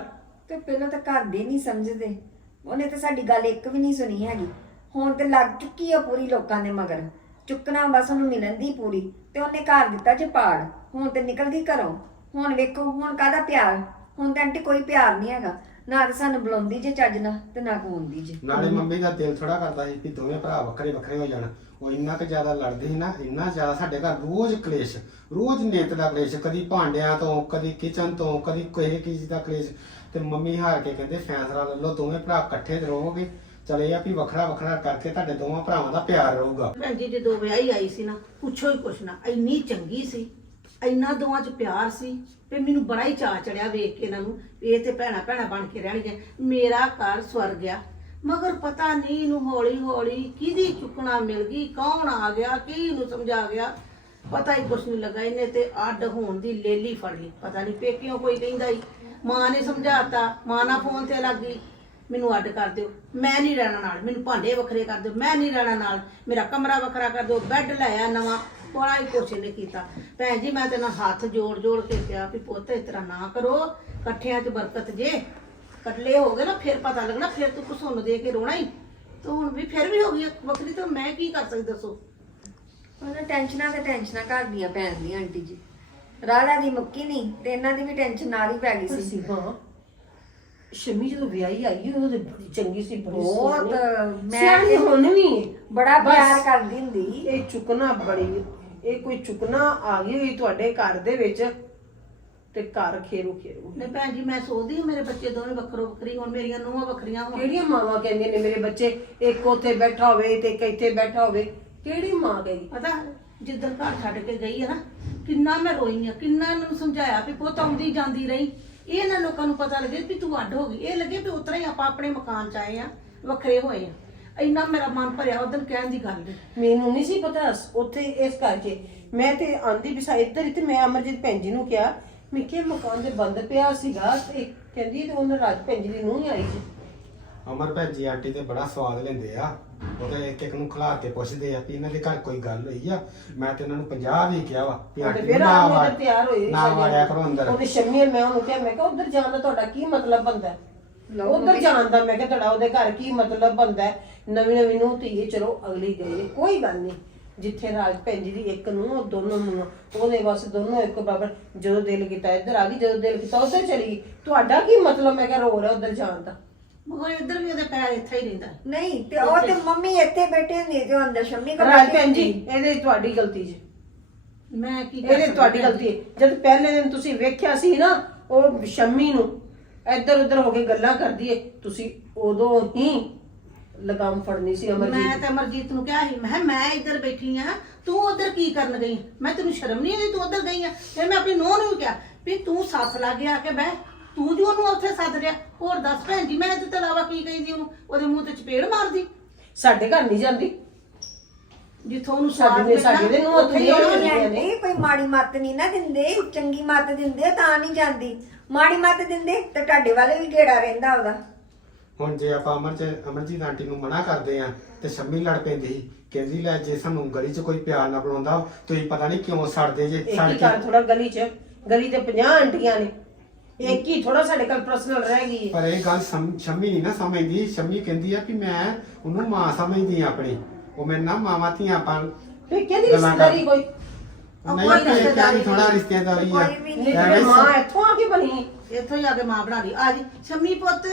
ਤੇ ਪਹਿਲਾਂ ਤਾਂ ਘਰ ਦੇ ਨਹੀਂ ਸਮਝਦੇ। ਉਹਨੇ ਤਾਂ ਸਾਡੀ ਗੱਲ ਇੱਕ ਵੀ ਨਹੀਂ ਸੁਣੀ ਹੈਗੀ। ਹੁਣ ਤੇ ਲੱਗ ਚੁੱਕੀ ਆ ਪੂਰੀ ਲੋਕਾਂ ਦੇ ਮਗਰ। ਚੁੱਕਣਾ ਬਸ ਉਹਨੂੰ ਮਿਲਣ ਦੀ ਪੂਰੀ ਤੇ ਉਹਨੇ ਘਰ ਦਿੱਤਾ ਜੇ ਹੁਣ ਤੇ ਨਿਕਲ ਗਈ ਘਰੋਂ। ਹੁਣ ਵੇਖੋ, ਹੁਣ ਕਾਹਦਾ ਪਿਆਰ? ਹੁਣ ਤਾਂ ਆਂਟੀ ਕੋਈ ਪਿਆਰ ਨਹੀਂ ਹੈਗਾ। ਨਾ ਤਾਂ ਸਾਨੂੰ ਬੁਲਾਉਂਦੀ ਜੇ ਚੱਜ ਨਾਲ ਤੇ ਨਾ ਕੋਉਂਦੀ ਜੇ। ਨਾਲੇ ਮੰਮੀ ਦਾ ਦਿਲ ਥੋੜਾ ਕਰਦਾ ਸੀ ਕਿ ਦੋਵੇਂ ਭਰਾ ਵੱਖਰੇ ਵੱਖਰੇ ਹੋ ਜਾਣ। ਉਹ ਇੰਨਾ ਕੁ ਜ਼ਿਆਦਾ ਲੜਦੇ ਸੀ ਨਾ, ਇੰਨਾ ਜ਼ਿਆਦਾ ਸਾਡੇ ਘਰ ਰੋਜ਼ ਕਲੇਸ਼, ਰੋਜ਼ ਨਿੱਤ ਦਾ ਕਲੇਸ਼, ਕਦੀ ਭਾਂਡਿਆਂ ਤੋਂ, ਕਦੀ ਕਿਚਨ ਤੋਂ, ਕਦੀ ਕਿਸੇ ਚੀਜ਼ ਦਾ ਕਲੇਸ਼। ਤੇ ਮੰਮੀ ਹਾਰ ਕੇ ਕਹਿੰਦੇ, ਫੈਸਲਾ ਲੈ ਲਓ, ਦੋਵੇਂ ਭਰਾ ਇਕੱਠੇ ਰਹੋਗੇ। ਚਲੇ ਆ ਵੀ ਵੱਖਰਾ ਵੱਖਰਾ ਕਰਕੇ ਤੁਹਾਡੇ ਦੋਵਾਂ ਭਰਾਵਾਂ ਦਾ ਪਿਆਰ ਰਹੂਗਾ। ਭੈਣ ਜੀ, ਜਦੋਂ ਵਿਆਹੀ ਆਈ ਸੀ ਨਾ, ਪੁੱਛੋ ਹੀ ਕੁਛ ਨਾ, ਇੰਨੀ ਚੰਗੀ ਸੀ, ਇੰਨਾ ਦੋਵਾਂ 'ਚ ਪਿਆਰ ਸੀ ਤੇ ਮੈਨੂੰ ਬੜਾ ਹੀ ਚਾਅ ਚੜਿਆ ਵੇਖ ਕੇ ਇਹਨਾਂ ਨੂੰ, ਵੀ ਇਹ ਤੇ ਭੈਣਾ ਭੈਣਾ ਬਣ ਕੇ ਰਹਿਣਗੇ ਮੇਰਾ ਘਰ ਸਵਰਗ ਆ, ਮਗਰ ਪਤਾ ਨਹੀਂ ਇਹਨੂੰ ਹੌਲੀ ਹੌਲੀ ਕਿਹਦੀ ਚੁੱਕਣਾ ਮਿਲ ਗਈ, ਕੌਣ ਆ ਗਿਆ, ਕੀ ਇਹਨੂੰ ਸਮਝਾ ਗਿਆ, ਪਤਾ ਹੀ ਕੁਛ ਨਹੀਂ ਲੱਗਾ ਇਹਨੇ ਤੇ ਅੱਡ ਹੋਣ ਦੀ ਲੇਲੀ ਫੜ ਲਈ। ਪਤਾ ਨਹੀਂ ਪੇਕਿਓ ਕੋਈ ਕਹਿੰਦਾ ਹੀ, ਮਾਂ ਨੇ ਸਮਝਾਤਾ, ਮਾਂ ਨਾਲ ਫੋਨ ਤੇ ਲੱਗ ਗਈ। ਮੈਨੂੰ ਅੱਡ ਕਰ ਦਿਓ। ਮੈਂ ਨਹੀਂ ਰਹਿਣਾ ਨਾਲ। ਮੈਨੂੰ ਭਾਂਡੇ ਵੱਖਰੇ ਕਰ ਦਿਓ। ਮੈਂ ਨਹੀਂ ਰਹਿਣਾ ਨਾਲ। ਮੇਰਾ ਕਮਰਾ ਵੱਖਰਾ ਕਰ ਦਿਓ। ਬੈੱਡ ਲਾਇਆ ਨਵਾਂ। ਬੜਾ ਹੀ ਕੁਛ ਨੇ ਕੀਤਾ। ਭੈਣ ਜੀ ਮੈਂ ਤੇ ਹੱਥ ਜੋੜ ਜੋੜ ਕੇ ਕਿਹਾ ਵੀ ਪੁੱਤ ਇਸ ਤਰ੍ਹਾਂ ਨਾ ਕਰੋ। ਇਕੱਠਿਆਂ 'ਚ ਬਰਕਤ ਜੇ। ਇਕੱਲੇ ਹੋ ਗਏ ਨਾ ਫਿਰ ਪਤਾ ਲੱਗਣਾ ਫਿਰ ਤੂੰ ਕੁਸੁੰਨ ਦੇ ਕੇ ਰੋਣਾ ਹੀ। ਤੇ ਹੁਣ ਵੀ ਫਿਰ ਵੀ ਹੋ ਗਈ ਵੱਖਰੀ ਤਾਂ ਮੈਂ ਕੀ ਕਰ ਸਕਦੀ ਦੱਸੋ? ਉਹਨਾਂ ਟੈਨਸ਼ਨਾਂ ਤੇ ਟੈਨਸ਼ਨਾਂ ਘਰ ਦੀਆਂ ਪੈਣ ਦੀਆਂ ਆਂਟੀ ਜੀ। ਰਾਧਾ ਦੀ ਮੁੱਕੀ ਨਹੀਂ ਤੇ ਇਹਨਾਂ ਦੀ ਵੀ ਟੈਨਸ਼ਨ ਨਾਲ ਹੀ ਪੈ ਗਈ ਸੀ। ਸੀ ਹਾਂ। ਸ਼ਮੀ ਜਦੋਂ ਵਿਆਹੀ ਆਈ ਉਦੋਂ ਤੇ ਬੜੀ ਚੰਗੀ ਸੀ ਬੜੀ ਬਹੁਤ, ਸੋਹਣੀ। ਮੈਂ ਸਿਆਣੀ ਹੁਣ ਵੀ ਬੜਾ ਪਿਆਰ ਕਰਦੀ ਹੁੰਦੀ। ਇਹ ਚੁੱਕਣਾ ਬੜੀ ਇਹ ਕੋਈ ਚੁੱਕਣਾ ਆ ਗਈ ਹੋਈ ਤੁਹਾਡੇ ਘਰ ਦੇ ਵਿੱਚ ਤੇ ਘਰ ਖੇਰੂ ਖੇਰੂ। ਨਹੀਂ ਭੈਣ ਜੀ ਮੈਂ ਸੋਚਦੀ ਹਾਂ ਮੇਰੇ ਬੱਚੇ ਦੋਵੇਂ ਵੱਖਰੋ ਵੱਖਰੀ ਹੁਣ ਮੇਰੀਆਂ ਨੂੰਹਾਂ ਵੱਖਰੀਆਂ ਹੋਣ। ਕਿਹੜੀਆਂ ਮਾਵਾਂ ਕਹਿੰਦੀਆਂ ਨੇ ਮੇਰੇ ਬੱਚੇ? ਇੱਕ ਉੱਥੇ ਬੈਠਾ ਹੋਵੇ ਤੇ ਇੱਕ ਇੱਥੇ ਬੈਠਾ ਹੋਵੇ। ਕਿਹੜੀ ਮਾਂ ਕਹੀ ਪਤਾ ਜਿੱਦਣ ਘਰ ਛੱਡ ਕੇ ਗਈ ਹੈ ਨਾ ਕਿੰਨਾ ਮੈਂ ਰੋਈ ਆ ਕਿੰਨਾ ਇਹਨੂੰ ਸਮਝਾਇਆ ਵੀ ਪੁੱਤ ਆਉਂਦੀ ਜਾਂਦੀ ਰਹੀ। ਇਹ ਨਾ ਲੋਕਾਂ ਨੂੰ ਪਤਾ ਲੱਗੇ ਵੀ ਤੂੰ ਅੱਡ ਹੋ ਗਈ। ਇਹ ਲੱਗੇ ਵੀ ਉਤਰਾ ਹੀ ਆਪਾਂ ਆਪਣੇ ਮਕਾਨ ਚ ਆਏ ਆ, ਵੱਖਰੇ ਹੋਏ ਆ। ਇੰਨਾ ਮੇਰਾ ਮਨ ਭਰਿਆ ਉਦੋਂ ਕਹਿਣ ਦੀ ਗੱਲ ਨਹੀਂ ਮੈਨੂੰ ਨਹੀਂ ਸੀ ਪਤਾ ਉੱਥੇ ਇਸ ਕਰਕੇ ਮੈਂ ਤੇ ਆਂਦੀ ਵੀ ਸਾ ਇੱਧਰ ਹੀ ਤੇ ਮੈਂ ਅਮਰਜੀਤ ਭੈਣ ਜੀ ਨੂੰ ਕਿਹਾ, ਮੈਂ ਕਿਹਾ ਮਕਾਨ ਦੇ ਬੰਦ ਪਿਆ ਸੀਗਾ ਤੇ ਕਹਿੰਦੀ ਤੇ ਉਹਨਾਂ ਰਾਜ ਭੈਣ ਜੀ ਦੀ ਨੂੰਹ ਹੀ ਆਈ ਸੀ। ਅਮਰ ਭੈਣ ਜੀ ਆਂਟੀ ਤੇ ਬੜਾ ਸਵਾਦ ਲੈਂਦੇ ਆ। ਉਹਦੇ ਇੱਕ ਇੱਕ ਨੂੰ ਖਿਲਾ ਕੇ ਪੁੱਛਦੇ ਆ ਵੀ ਇਹਨਾਂ ਦੇ ਘਰ ਕੋਈ ਗੱਲ ਹੋਈ ਆ? ਮੈਂ ਤੇ ਇਹਨਾਂ ਨੂੰ 50 ਵੀ ਕਿਹਾ ਵਾ ਵੀ ਆਂਟੀ ਫਿਰ ਨੂੰ ਨਾ ਆਪ ਵਾੜ- ਇੱਧਰ ਤਿਆਰ ਹੋਏ ਨਾ ਵਾੜਿਆ ਕਰੋ ਅੰਦਰ। ਉਹਦੇ ਸ਼ਮੀਰ ਮੈਂ ਉਹਨੂੰ ਕਿਹਾ ਮੈਂ ਕਿਹਾ ਉਧਰ ਜਾਣ ਦਾ ਤੁਹਾਡਾ ਕੀ ਮਤਲਬ ਬੰਦਾ? ਉਧਰ ਜਾਣ ਦਾ ਮੈਂ ਕਿਹਾ ਤੁਹਾਡਾ ਉਹਦੇ ਘਰ ਕੀ ਮਤਲਬ ਬੰਦਾ ਨਵੀਂ ਨਵੀਂ ਨੂੰ ਧੀਏ ਚਲੋ ਅਗਲੀ ਗਈ ਕੋਈ ਗੱਲ ਨਹੀਂ। ਜਿੱਥੇ ਰਾਜ ਭੈਣ ਜੀ ਦੀ ਇੱਕ ਨੂੰ ਉਹ ਦੋਨੋਂ ਨੂੰ ਉਹਦੇ ਵਾਸਤੇ ਦੋਨੋਂ ਇੱਕ ਬਰਾਬਰ ਜਦੋਂ ਦਿਲ ਕੀਤਾ ਇੱਧਰ ਆ ਗਈ ਜਦੋਂ ਦਿਲ ਕੀਤਾ ਉੱਧਰ ਚਲੀ ਗਈ। ਤੁਹਾਡਾ ਕੀ ਮਤਲਬ? ਮੈਂ ਕਿਹਾ ਰੋ ਰਿਹਾ ਉੱਧਰ ਜਾਣ ਦਾ। ਮਗਰ ਇੱਧਰ ਵੀ ਉਹਦੇ ਪੈਰ ਇੱਥੇ ਹੀ ਰਹਿੰਦਾ। ਨਹੀਂ ਤੇ ਉਹ ਤੇ ਮੰਮੀ ਇੱਥੇ ਬੈਠੇ ਹੁੰਦੀ ਤੇ ਉਹ ਅੰਦਰ ਸ਼ੰਮੀ ਕੋਲ ਰਾਜ ਭੈਣ ਜੀ ਹੁੰਦੀ। ਇਹਦੇ ਤੁਹਾਡੀ ਗਲਤੀ ਜੀ। ਮੈਂ ਕੀ ਕਰ ਇਹਦੇ 'ਚ ਸਕਦੀ ਤੁਹਾਡੀ ਭੈਣ ਗਲਤੀ ਜੀ? ਹੈ। ਜਦ ਪਹਿਲੇ ਦਿਨ ਤੁਸੀਂ ਵੇਖਿਆ ਸੀ ਨਾ ਉਹ ਸ਼ੰਮੀ ਨੂੰ ਇੱਧਰ ਉੱਧਰ ਹੋ ਕੇ ਗੱਲਾਂ ਕਰਦੀ ਏ ਤੁਸੀਂ ਉਦੋਂ ਹੀ ਲਗਾਮ ਫੜਨੀ ਸੀ ਮੈਂ ਅਮਰਜੀਤ ਤੇ ਅਮਰਜੀਤ ਨੂੰ ਕਿਹਾ ਸੀ ਮੈਂ ਕਿਹਾ ਮੈਂ ਇੱਧਰ ਬੈਠੀ ਆ ਤੂੰ ਉੱਧਰ ਕੀ ਕਰਨ ਗਈ ਮੈਂ ਤੈਨੂੰ ਸ਼ਰਮ ਨਹੀਂ ਆਉਂਦੀ ਤੂੰ ਉੱਧਰ ਗਈ ਆ? ਫਿਰ ਮੈਂ ਆਪਣੀ ਨੂੰਹ ਨੂੰ ਵੀ ਕਿਹਾ ਵੀ ਤੂੰ ਸੱਸ ਲਾਗੇ ਆ ਕੇ ਬਹਿ ਤੂੰ ਜੋ ਉਹਨੂੰ ਉੱਥੇ ਸੱਦ ਲਿਆ। ਹੋਰ ਦੱਸ ਭੈਣ ਜੀ ਮੈਂ ਇਹਦੇ ਤੋਂ ਇਲਾਵਾ ਕੀ ਕਹਿੰਦੀ ਉਹਨੂੰ? ਉਹਦੇ ਮੂੰਹ ਤੇ ਚਪੇੜ ਮਾਰਦੀ। ਸਾਡੇ ਘਰ ਨਹੀਂ ਜਾਂਦੀ। ਜਿੱਥੋਂ ਉਹਨੂੰ ਸਾਡੇ ਸਵਾਦ ਨੇ ਸਾਡੇ ਦੇ ਨੂੰ ਉੱਥੇ ਹੀ ਉਹ ਹੋਣੀ ਨਹੀਂ ਕੋਈ ਮਾੜੀ ਮੱਤ ਨਹੀਂ ਨਾ ਦਿੰਦੇ ਚੰਗੀ ਮੱਤ ਦਿੰਦੇ ਤਾਂ ਨਹੀਂ ਜਾਂਦੀ। ਮਾੜੀ ਮੱਤ ਦਿੰਦੇ ਤੇ ਤੁਹਾਡੇ ਵਾਲੇ ਵੀ ਗੇੜਾ ਰਹਿੰਦਾ ਉਹਦਾ। ਹੁਣ ਜੇ ਆਪਾਂ ਅਮਰ ਚ ਅਮਰਜੀਤ ਆਂਟੀ ਨੂੰ ਮਨਾ ਕਰਦੇ ਆ ਤੇ ਸ਼ੰਮੀ ਲੜ ਪੈਂਦੀ ਸੀ। ਕਹਿੰਦੀ ਲੈ ਜੇ ਸਾਨੂੰ ਗਲੀ 'ਚ ਕੋਈ ਪਿਆਰ ਨਾ ਬੁਲਾਉਂਦਾ ਤੁਸੀਂ ਪਤਾ ਨਹੀਂ ਕਿਉਂ ਸੜਦੇ ਜੇ ਇੱਕ ਸੜ ਹੀ ਕੇ ਘਰ ਥੋੜਾ ਗਲੀ 'ਚ। ਗਲੀ ਦੇ 50 ਆਂਟੀਆਂ ਨੇ। ਇੱਕ ਹੀ ਥੋੜਾ ਸਾਡੇ ਕੋਲ ਪਰਸਨਲ ਰਹਿ ਗਈ। ਹੈ ਪਰ ਇਹ ਗੱਲ ਸਮ- ਸ਼ੰਮੀ ਨਹੀਂ ਨਾ ਸਮਝਦੀ। ਸ਼ੰਮੀ ਕਹਿੰਦੀ ਆ ਕਿ ਮੈਂ ਉਹਨੂੰ ਮਾਂ ਸਮਝਦੀ ਆ ਆਪਣੀ। ਉਹ ਮਾਵਾਂ ਧੀਆਂ ਆਪਾਂ ਫਿਰ ਕਹਿੰਦੀ ਗੱਲਾਂ ਕਰ- ਰਿਸ਼ਤੇਦਾਰੀ ਕੋਈ? ਨਹੀਂ ਕੋਈ ਤੇ ਰਿਸ਼ਤੇਦਾਰੀ ਥੋੜਾ ਰਿਸ਼ਤੇਦਾਰੀ ਆ। ਕੋਈ ਵੀ ਨਹੀਂ। ਐਵੇਂ ਤੇ ਸ- ਮਾਂ ਇੱਥੋਂ ਆ ਕੇ ਬਣੀ। ਇੱਥੋਂ ਹੀ ਆ ਕੇ ਮਾਂ ਬਣਾ ਲਈ। ਆ ਜੀ ਸ਼ਮੀ ਪੁੱਤ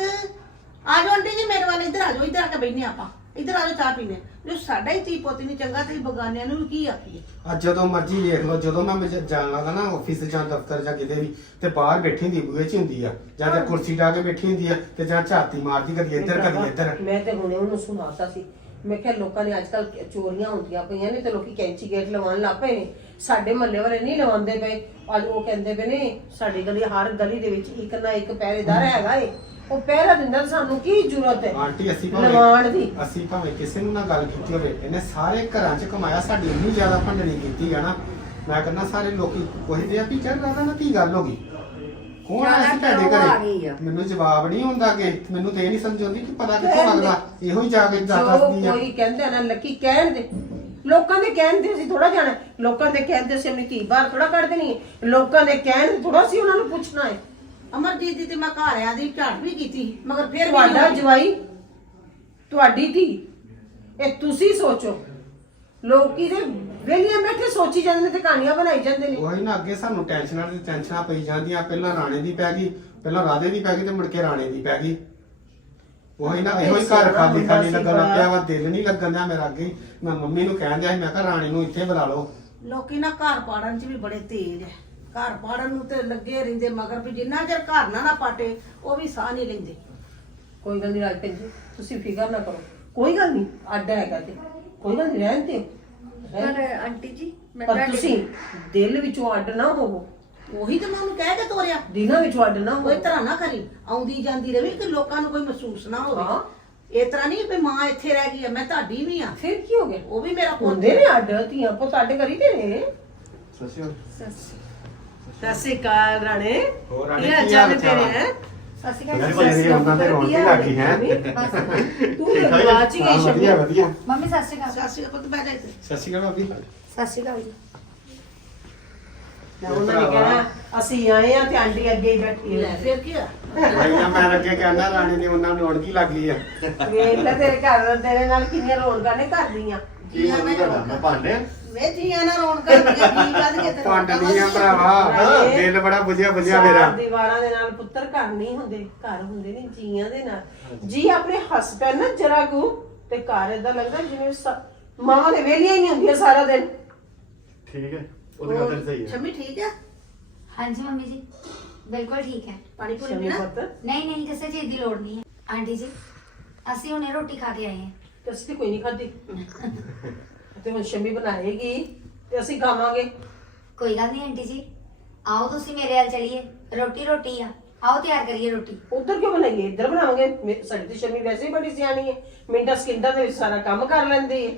ਆ ਜਾਓ ਆਂਟੀ ਜੀ ਮੇਰੇ ਵੱਲ ਇੱਧਰ ਆ ਜਾਓ ਇੱਧਰ ਆ ਕੇ ਬੈਠਨੇ ਆਪਾਂ। ਇੱਧਰ ਆ ਜਾਓ ਚਾਹ ਪੀਨੇ ਜੋ ਸਾਡਾ ਹੀ ਧੀ ਪੁੱਤ ਨਹੀਂ ਚੰਗਾ ਤੇ ਬਗਾਨਿਆਂ ਨੂੰ ਕੀ ਆਖੀਏ? ਅੱਜ ਜਦੋਂ ਮਰਜ਼ੀ ਵੇਖ ਲਓ ਜਦੋਂ ਮੈਂ ਮਜ- ਜਾਣ ਲੱਗਾ ਨਾ ਆਫਿਸ ਜਾਂ ਦਫ਼ਤਰ ਜਾਂ ਕਿਤੇ ਵੀ ਤੇ ਬਾਹਰ ਬੈਠੀ ਹੁੰਦੀ ਬੂਹੇ 'ਚ ਹੁੰਦੀ ਆ ਜਾਂ ਤੇ ਕੁਰਸੀ ਢਾ ਕੇ ਬੈਠੀ ਹੁੰਦੀ ਆ ਤੇ ਜਾਂ ਝਾਤੀ ਮਾਰਦੀ ਕਦੀ ਇੱਧਰ ਕਦੀ ਇੱਧਰ। ਮੈਂ ਤੇ ਹੁਣੇ ਉਹਨੂੰ ਸੁਣਾਤਾ ਸੀ। ਮੈਂ ਕਿਹਾ ਲੋਕਾਂ ਨੇ ਅੱਜ ਕੱਲ ਚੋਰੀਆਂ ਹੁੰਦੀਆਂ ਪਈਆਂ ਨੇ ਤੇ ਲੋਕੀ ਕੈਂਚੀ ਗੇਟ ਲਵਾਉਣ ਲੱਗ ਪਏ ਨੇ। ਸਾਡੇ ਮਹੱਲੇ ਵਾਲੇ ਨਹੀਂ ਲਵਾਉਂਦੇ ਪਏ। ਅੱਜ ਉਹ ਕਹਿੰਦੇ ਪਏ ਨੇ ਸਾਡੀ ਗਲੀ ਹਰ ਗਲੀ ਦੇ ਵਿੱਚ ਇੱਕ ਨਾ ਇੱਕ ਪਹਿਰੇਦਾਰ ਹੈਗਾ ਏ। ਉਹ ਪਹਿਰਾ ਦਿੰਦਾ ਤਾਂ ਸਾਨੂੰ ਕੀ ਜ਼ਰੂਰਤ ਹੈ? ਆਂਟੀ ਅਸੀਂ ਲਵਾਉਣ ਦੀ। ਅਸੀਂ ਭਾਵੇਂ ਕਿਸੇ ਨੂੰ ਨਾ ਗੱਲ ਕੀਤੀ ਹੋਵੇ ਇਹਨੇ ਸਾਰੇ ਘਰਾਂ 'ਚ ਕਮਾਇਆ ਸਾਡੀ ਇੰਨੀ ਜ਼ਿਆਦਾ ਭੰਡਣੀ ਕੀਤੀ ਆ ਨਾ। ਮੈਂ ਕਹਿੰਦਾ ਸਾਰੇ ਲੋਕੀ ਪੁੱਛਦੇ ਆ ਵੀ ਚੱਲ ਰਾਦਾ ਨਾ ਕੀ ਗੱਲ ਹੋ ਗਈ? ਕੌਣ ਆ ਸੀ ਤੁਹਾਡੇ ਘਰੇ? ਮੈਨੂੰ ਜਵਾਬ ਨਹੀਂ ਹੁੰਦਾ ਕਿ ਮੈਨੂੰ ਤੇ ਇਹ ਨਹੀਂ ਸਮਝ ਆਉਂਦੀ ਕਿ ਪਤਾ ਕਿੱਥੋਂ ਲੱਗਦਾ। ਇਹੋ ਹੀ ਜਾ ਕੇ ਦੱਸਦੀ ਆ। ਕੋਈ ਕਹਿੰਦੇ ਨਾ ਲੱਕੀ ਕਹਿਣ ਦੇ। ਲੋਕਾਂ ਦੇ ਕਹਿਣ ਤੇ ਅਸੀਂ ਥੋੜਾ ਜਾਣਾ ਲੋਕਾਂ ਦੇ ਕਹਿਣ ਤੇ ਅਸੀਂ ਆਪਣੀ ਧੀ ਬਾਹਰ ਥੋੜਾ ਕੱਢ ਦੇਣੀ ਹੈ। ਲੋਕਾਂ ਦੇ ਕਹਿਣ ਥੋੜਾ ਅਸੀਂ ਉਹਨਾਂ ਨੂੰ ਪੁੱਛਣਾ ਹੈ। ਅਮਰਜੀਤ ਦੀ ਤੇ ਮੈਂ ਘਰ ਆਇਆ ਦੀ ਝਾੜ ਵੀ ਕੀਤੀ ਸੀ, ਮਗਰ ਫਿਰ ਵੀ ਤੁਹਾਡਾ ਨਹੀਂ ਹੋਈ। ਜਵਾਈ। ਤੁਹਾਡੀ ਧੀ? ਇਹ ਤੁਸੀਂ ਸੋਚੋ। ਲੋਕੀ ਦੇ ਵੇਲੀਆਂ ਬੈਠੇ ਸੋਚੀ ਜਾਂਦੇ ਨੇ ਤੇ ਕਹਾਣੀਆਂ ਬਣਾਈ ਜਾਂਦੇ ਨੇ। ਉਹੀ ਨਾ ਅੱਗੇ ਸਾਨੂੰ ਟੈਨਸ਼ਨਾਂ ਤੇ ਟੈਨਸ਼ਨਾਂ ਪਈ ਜਾਂਦੀਆਂ। ਪਹਿਲਾਂ ਰਾਣੇ ਦੀ ਪੈ ਗਈ ਪਹਿਲਾਂ ਰਾਧੇ ਦੀ ਪੈ ਗਈ ਤੇ ਮੁੜ ਕੇ ਰਾਣੇ ਦੀ ਪੈ ਗਈ। ਉਹੀ ਨਾ ਇਹੋ ਹੀ ਘਰ ਖਾਲੀ ਖਾਲੀ ਲੱਗਣ ਲੱਗ ਪਿਆ ਵਾ ਦਿਲ ਨਹੀਂ ਲੱਗਣ ਦਿਆ ਮੇਰਾ ਅੱਗੇ। ਮੈਂ ਮੰਮੀ ਨੂੰ ਕਹਿਣ ਦਿਆ ਸੀ ਮੈਂ ਕਿਹਾ ਰਾਣੇ ਨੂੰ ਇੱਥੇ ਬੁਲਾ ਲਓ। ਲੋਕੀ ਨਾ ਘਰ ਪਾੜਨ 'ਚ ਵੀ ਬੜੇ ਤੇਜ਼ ਐ। ਘਰ ਪਾੜਨ ਨੂੰ ਤੇ ਲੱਗੇ ਰਹਿੰਦੇ ਮਗਰ ਵੀ ਜਿੰਨਾ ਚਿਰ ਘਰ ਨਾ ਨਾ ਪਾਟੇ ਉਹ ਵੀ ਸਾਹ ਨਹੀਂ ਲੈਂਦੇ। ਕੋਈ ਗੱਲ ਨਹੀਂ ਰਾਜਪਨ ਜੀ ਤੁਸੀਂ ਫਿਕਰ ਨਾ ਕਰੋ। ਕੋਈ ਗੱਲ ਨਹੀਂ ਅੱਡ ਹੈਗਾ ਤੇ। ਕੋਈ ਗੱਲ ਨਹੀਂ ਰਹਿਣ ਪਰ ਹੈਂ? ਆਂਟੀ ਜੀ ਮੈਂ ਪਰ ਤੁਹਾਡੇ ਤੁਸੀਂ ਦਿਲ ਵਿੱਚੋਂ ਅੱਡ ਨਾ ਹੋਵੋ। ਉਹੀ ਤੇ ਮੈਂ ਉਹਨੂੰ ਕਹਿ ਕੇ ਤੋਰਿਆ। ਦਿਨਾਂ ਵਿੱਚੋਂ ਅੱਡ ਨਾ ਕੋਈ ਹੋਵੋ ਤਰ੍ਹਾਂ ਨਾ ਕਰੀ। ਆਉਂਦੀ ਜਾਂਦੀ ਰਵੀ ਕਿ ਲੋਕਾਂ ਨੂੰ ਕੋਈ ਮਹਿਸੂਸ ਨਾ ਹਾਂ। ਹੋਵੇ ਇਸ ਤਰ੍ਹਾਂ ਨਹੀਂ ਵੀ ਮਾਂ ਇੱਥੇ ਰਹਿ ਗਈ ਆ ਮੈਂ ਤੁਹਾਡੀ ਵੀ ਆ। ਫਿਰ ਕੀ ਹੋ ਗਿਆ? ਉਹ ਵੀ ਮੇਰਾ ਪੁੱਤ ਹੁੰਦੇ ਨੇ ਅੱਡ ਧੀਆਂ ਪੁੱਤ ਅੱਡ ਕਰੀ ਦੇ ਨੇ। ਸੱਚੀ ਸਤਿ ਸ਼੍ਰੀ ਅਕਾਲ ਰਾਣੇ। ਹੋਰ ਰਾਣੇ, ਕੀ ਹਾਲ ਕੀ ਚਾਲ ਹਾਲ ਤੇਰੇ ਚਾਲ? ਹੈ? ਸਤਿ ਸ਼੍ਰੀ ਮੈਂ ਅਕਾਲ ਭਾਈ ਉਹਨਾਂ ਤੇ ਰੌਣਕ ਹੀ ਲੱਗ ਗਈ ਹੈ? ਬਸ ਤੂੰ ਤਾਂ ਬਾਅਦ ਚ ਹੀ ਗਈ ਹਾਂ, ਸ਼ਮੀ ਵਧੀਆ ਵਧੀਆ। ਮੰਮੀ ਸਤਿ ਸ਼੍ਰੀ ਅਕਾਲ। ਸਾਸੀ ਦਾ ਪੁੱਤ ਬਹਿ ਜਾ ਇੱਥੇ ਸਤਿ ਸ਼੍ਰੀ ਅਕਾਲ ਭਾਬੀ। ਸਤਿ ਸ਼੍ਰੀ ਅਕਾਲ ਜੀ। ਨਾ ਉਹਨਾਂ ਨੇ ਕਹਿਣਾ ਅਸੀਂ ਆਏ ਆ ਤੇ ਆਂਟੀ ਅੱਗੇ ਹੀ ਬੈਠੀ ਲੈ ਹੈ ਫਿਰ ਕੀ ਆ? ਭਾਈ ਨਾ ਮੈਂ ਅੱਗੇ ਕਹਿੰਦਾ ਰਾਣੇ ਦੀ ਉਹਨਾਂ ਨੂੰ ਰੌਣਕ ਲੱਗ ਗਈ ਆ। ਵੇਖ ਲੈ ਤੇਰੇ ਘਰ ਤੇਰੇ ਨਾਲ ਕਿੰਨੀਆਂ ਰੌਣਕਾਂ ਨੇ ਕਰਦੀਆਂ ਕੀ ਮੰਮੀ ਤੁਹਾਡਾ? ਮੈਂ ਭਾਂਡੇ? ਵੇ ਰੌਣਕ ਕੀ ਤੇ ਪੰਡ ਨਹੀਂ ਆ ਭਰਾਵਾ ਰਾਣੇ, ਦਿਲ ਬੜਾ ਬੁਝਿਆ ਬੁਝਿਆ ਮੇਰਾ। ਚਾਰ ਦੀਵਾਰਾਂ ਦੇ ਨਾਲ ਪੁੱਤਰ ਘਰ ਨਹੀਂ ਹੁੰਦੇ ਘਰ ਹੁੰਦੇ ਨੇ ਜੀਆਂ ਦੇ ਨਾਲ। ਜੀ ਆਪਣੇ ਹੱਸ ਪੈਣ ਨਾ ਜਰਾ ਕੁ ਤੇ ਘਰ ਏਦਾਂ ਲੱਗਦਾ ਜਿਵੇਂ ਸ- ਮਾਂ ਦੇ ਵੇਲੀਆਂ ਹੀ ਨਹੀਂ ਹੁੰਦੀਆਂ ਸਾਰਾ ਦਿਨ। ਠੀਕ ਹੈ ਉਹਦੀ ਗੱਲ ਤਾਂ ਸਹੀ ਹੈ। ਸ਼ਮੀ ਠੀਕ ਆ ਹਾਂਜੀ ਮੰਮੀ ਜੀ ਬਿਲਕੁਲ ਠੀਕ ਹੈ। ਪਾਣੀ ਪੂਰੀ ਸ਼ਮੀ ਪੀਣਾ? ਪੁੱਤ। ਨਹੀਂ ਨਹੀਂ ਕਿਸੇ ਚੀਜ਼ ਦੀ ਲੋੜ ਨਹੀਂ ਹੈ। ਆਂਟੀ ਜੀ ਅਸੀਂ ਹੁਣੇ ਰੋਟੀ ਖਾ ਕੇ ਆਏ ਹਾਂ। ਤੇ ਅਸੀਂ ਤੇ ਕੋਈ ਨਹੀਂ ਖਾਧੀ। ਤੇ ਹੁਣ ਸ਼ਮੀ ਬਣਾਏਗੀ ਤੇ ਅਸੀਂ ਖਾਵਾਂਗੇ। ਕੋਈ ਗੱਲ ਨਹੀਂ ਆਂਟੀ ਜੀ ਆਓ ਤੁਸੀਂ ਮੇਰੇ ਨਾਲ ਚਲੀਏ ਰੋਟੀ ਰੋਟੀ ਆ ਆਓ ਤਿਆਰ ਕਰੀਏ ਰੋਟੀ। ਉਧਰ ਕਿਉਂ ਬਣਾਈਏ? ਇੱਧਰ ਬਣਾਵਾਂਗੇ। ਮੇ- ਸਾਡੀ ਤੇ ਸ਼ਮੀ ਵੈਸੇ ਹੀ ਬੜੀ ਸਿਆਣੀ ਹੈ। ਮਿੰਟਾਂ ਸਕਿੰਟਾਂ ਦੇ ਵਿੱਚ ਸਾਰਾ ਕੰਮ ਕਰ ਲੈਂਦੀ ਹੈ।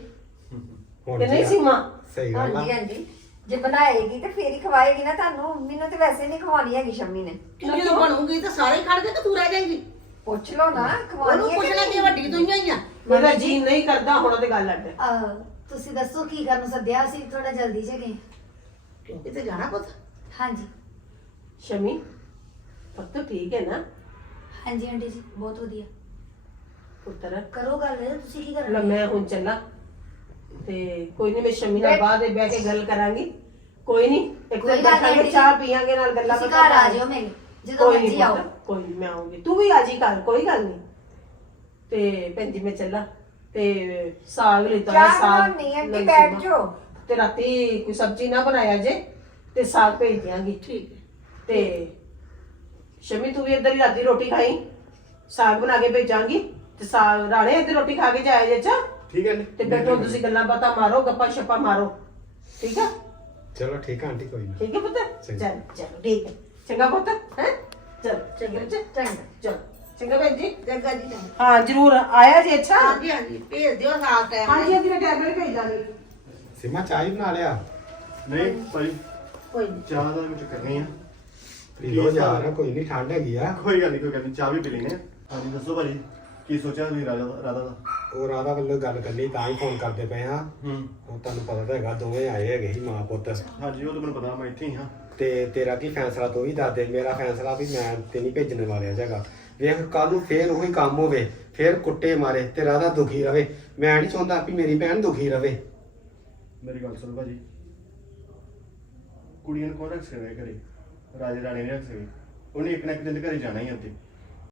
ਹੁਣ ਤੇ ਨਹੀਂ ਜੀ, ਸੀਮਾ? ਸਹੀ ਗੱਲ ਆ। ਹਾਂਜੀ ਹਾਂਜੀ। ਜੇ ਬਣਾਏਗੀ ਤੇ ਫੇਰ ਹੀ ਖਵਾਏਗੀ ਨਾ ਤੁਹਾਨੂੰ। ਮੈਨੂੰ ਤੇ ਵੈਸੇ ਨਹੀਂ ਖਵਾਉਣੀ ਹੈਗੀ ਸ਼ੰਮੀ ਨੇ। ਕਿ ਜਦੋਂ ਬਣੂਗੀ ਤਾਂ ਸਾਰੇ ਖੜ ਤੇ ਤੂੰ ਰਹਿ ਜਾਏਂਗੀ। ਪੁੱਛ ਲਓ ਨਾ ਖਵਾਉਣੀ ਉਹਨੂੰ ਹੈ ਪੁੱਛਣਾ ਕਿ ਵੱਡੀ ਦੁਨੀਆ ਹੀ ਆ ਮੇਰਾ ਜੀ ਨਹੀਂ ਕਰਦਾ ਹੁਣ ਤੇ ਗੱਲ ਅੱਡ ਹੈ। ਅਹ, ਤੁਸੀਂ ਦੱਸੋ ਕੀ ਕਰਨ ਨੂੰ ਸੱਦਿਆ ਸੀ ਥੋੜਾ ਜਲਦੀ ਚ ਗਏ? ਕਿਉਂਕਿ ਤੇ ਜਾਣਾ ਪੁੱਤ। ਹਾਂਜੀ। ਸ਼ਮੀ ਪੁੱਤ ਠੀਕ ਹੈ ਨਾ? ਹਾਂਜੀ ਆਂਟੀ ਜੀ ਬਹੁਤ ਵਧੀਆ। ਪੁੱਤਰ। ਕਰੋ ਗੱਲ ਤੁਸੀਂ ਕੀ ਲੈ ਕਰਨਾ ਮੈਂ ਹੁਣ ਚੱਲਾਂ। ਤੇ ਕੋਈ ਨਹੀਂ ਮੈਂ ਸ਼ਮੀ ਨਾਲ ਬਾਅਦ ਵਿੱਚ ਬਹਿ ਕੇ ਗੱਲ ਕਰਾਂਗੀ। ਕੋਈ ਨਹੀਂ ਇੱਕ ਕੋਈ ਦਿਨ ਗੱਲ ਬੈਠਾਂਗੇ ਨਹੀਂ। ਚਾਹ ਪੀਾਂਗੇ ਨਾਲ ਗੱਲਾਂ ਤੁਸੀਂ ਘਰ ਆ। ਜਿਓ ਮੇਰੇ। ਜਦੋਂ ਕੋਈ ਮਰਜ਼ੀ ਨੀ ਆਓ। ਪੁੱਤ, ਕੋਈ ਨੀ, ਮੈਂ ਆਉਂਗੀ ਤੂੰ ਵੀ ਆ ਜੀ ਘਰ ਕੋਈ ਗੱਲ ਨਹੀਂ ਤੇ ਜੀ ਮੈਂ ਚੱਲਾਂ। ਤੇ ਸਾਗ ਲਿੱਤਾ ਚਾਹ ਹੈ, ਸਾਗ ਬਣਾਉਣੀ ਆਂਟੀ ਲਈ ਬੈਠ ਸੀਗਾ। ਜਾਓ। ਤੇ ਰਾਤੀ ਕੋਈ ਸਬਜ਼ੀ ਨਾ ਬਣਾਇਆ ਜੇ ਤੇ ਸਾਗ ਭੇਜ ਦਿਆਂਗੀ। ਠੀਕ ਹੈ। ਤੇ ਸ਼ਮੀ ਤੂੰ ਵੀ ਇੱਧਰ ਹੀ ਰਾਤੀ ਰੋਟੀ ਖਾਈ? ਸਾਗ ਬਣਾ ਕੇ ਭੇਜਾਂਗੀ ਤੇ ਸਾਗ ਰਾਣੇ ਇੱਧਰ ਰੋਟੀ ਖਾ ਕੇ ਜਾਇਆ ਜੇ ਅੱਛਾ ਠੀਕ ਹੈ ਤੇ ਬੈਠੋ ਤੁਸੀਂ ਗੱਲਾਂ ਬਾਤਾਂ ਮਾਰੋ ਗੱਪਾਂ ਛੱਪਾਂ ਮਾਰੋ। ਠੀਕ ਹੈ ਚਲੋ ਠੀਕ ਆ ਆਂਟੀ ਕੋਈ ਨਾ। ਠੀਕ ਹੈ ਪੁੱਤ? ਚੰਗਾ। ਚੱਲ ਚਲੋ ਠੀਕ ਹੈ। ਚੰਗਾ ਪੁੱਤ ਹੈ? ਚਲ ਚੰਗਾ ਚੰਗਾ। ਚਲ ਚੰਗਾ ਭੈਣ ਜੀ। ਜੱਗਾ ਜੀ ਚੰਗਾ। ਹਾਂ ਜਰੂਰ। ਆਇਆ ਜੀ ਅੱਛਾ ਹਾਂਜੀ ਹਾਂਜੀ। ਭੇਜ ਦਿਓ ਸਾਗ ਟਾਈਮ ਹਾਂਜੀ ਹਾਂਜੀ ਮੈਂ ਟੈਬਲੇਟ ਭੇਜ ਦਾਂਗੀ। ਸਿਮਾ ਚਾਹ ਹੀ ਬਣਾ ਲਿਆ? ਨਹੀਂ ਭਾਈ ਕੋਈ ਨਹੀਂ ਚਾਹ ਦਾ ਕੋਈ ਚੱਕਰ ਨਹੀਂ ਆ। ਪੀ ਲੋ ਯਾਰ ਕੋਈ ਨਹੀਂ ਠੰਡ ਹੈਗੀ ਆ। ਕੋਈ ਗੱਲ ਨਹੀਂ ਕੋਈ ਗੱਲ ਨਹੀਂ ਚਾਹ ਵੀ ਪੀ ਲੈਨੇ ਆ। ਹਾਂਜੀ ਦੱਸੋ ਭਾਜੀ ਕੀ ਸੋਚਿਆ ਤੁਸੀਂ ਰਾਜਾ ਦਾ- ਰਾਧਾ ਦਾ? ਉਹ ਰਾਧਾ ਵੱਲੋਂ ਗੱਲ ਕਰਨੀ ਤਾਂ ਹੀ ਫੋਨ ਕਰਦੇ ਪਏ ਹਾਂ। ਹੂੰ। ਉਹ ਤੁਹਾਨੂੰ ਪਤਾ ਤਾਂ ਹੈਗਾ ਦੋਵੇਂ ਆਏ ਹੈਗੇ ਸੀ ਮਾਂ ਪੁੱਤ। ਹਾਂਜੀ ਉਹ ਤਾਂ ਮੈਨੂੰ ਪਤਾ ਮੈਂ ਇੱਥੇ ਹੀ ਹਾਂ। ਤੇ ਤੇਰਾ ਕੀ ਫੈਸਲਾ, ਤੂੰ ਵੀ ਦੱਸ ਦੇ, ਮੇਰਾ ਫੈਸਲਾ ਵੀ ਮੈਂ ਤੇ ਨਹੀਂ ਭੇਜਣ ਵਾਲਿਆ ਜਗਾ ਵੇਖ ਕੱਲ ਨੂੰ ਫੇਰ ਉਹੀ ਕੰਮ ਹੋਵੇ, ਫੇਰ ਕੁੱਟੇ ਮਾਰੇ ਤੇ ਰਾਧਾ ਦੁਖੀ ਰਵੇ। ਮੈਂ ਨਹੀਂ ਚਾਹੁੰਦਾ ਵੀ ਮੇਰੀ ਭੈਣ ਦੁਖੀ ਰਵੇ। ਮੇਰੀ ਗੱਲ ਸੁਣ ਭਾਜੀ। ਕੁੜੀਆਂ ਨੂੰ ਕੌਣ ਰੱਖ ਸਕਦਾ ਹੈ ਘਰੇ? ਰਾਜੇ ਰਾਣੇ ਨੇ ਰੱਖ ਸਕਦੇ। ਉਹਨੇ ਇੱਕ ਨਾ ਇੱਕ ਦਿਨ ਘਰੇ ਜਾਣਾ ਹੀ ਆ ਉੱਥੇ।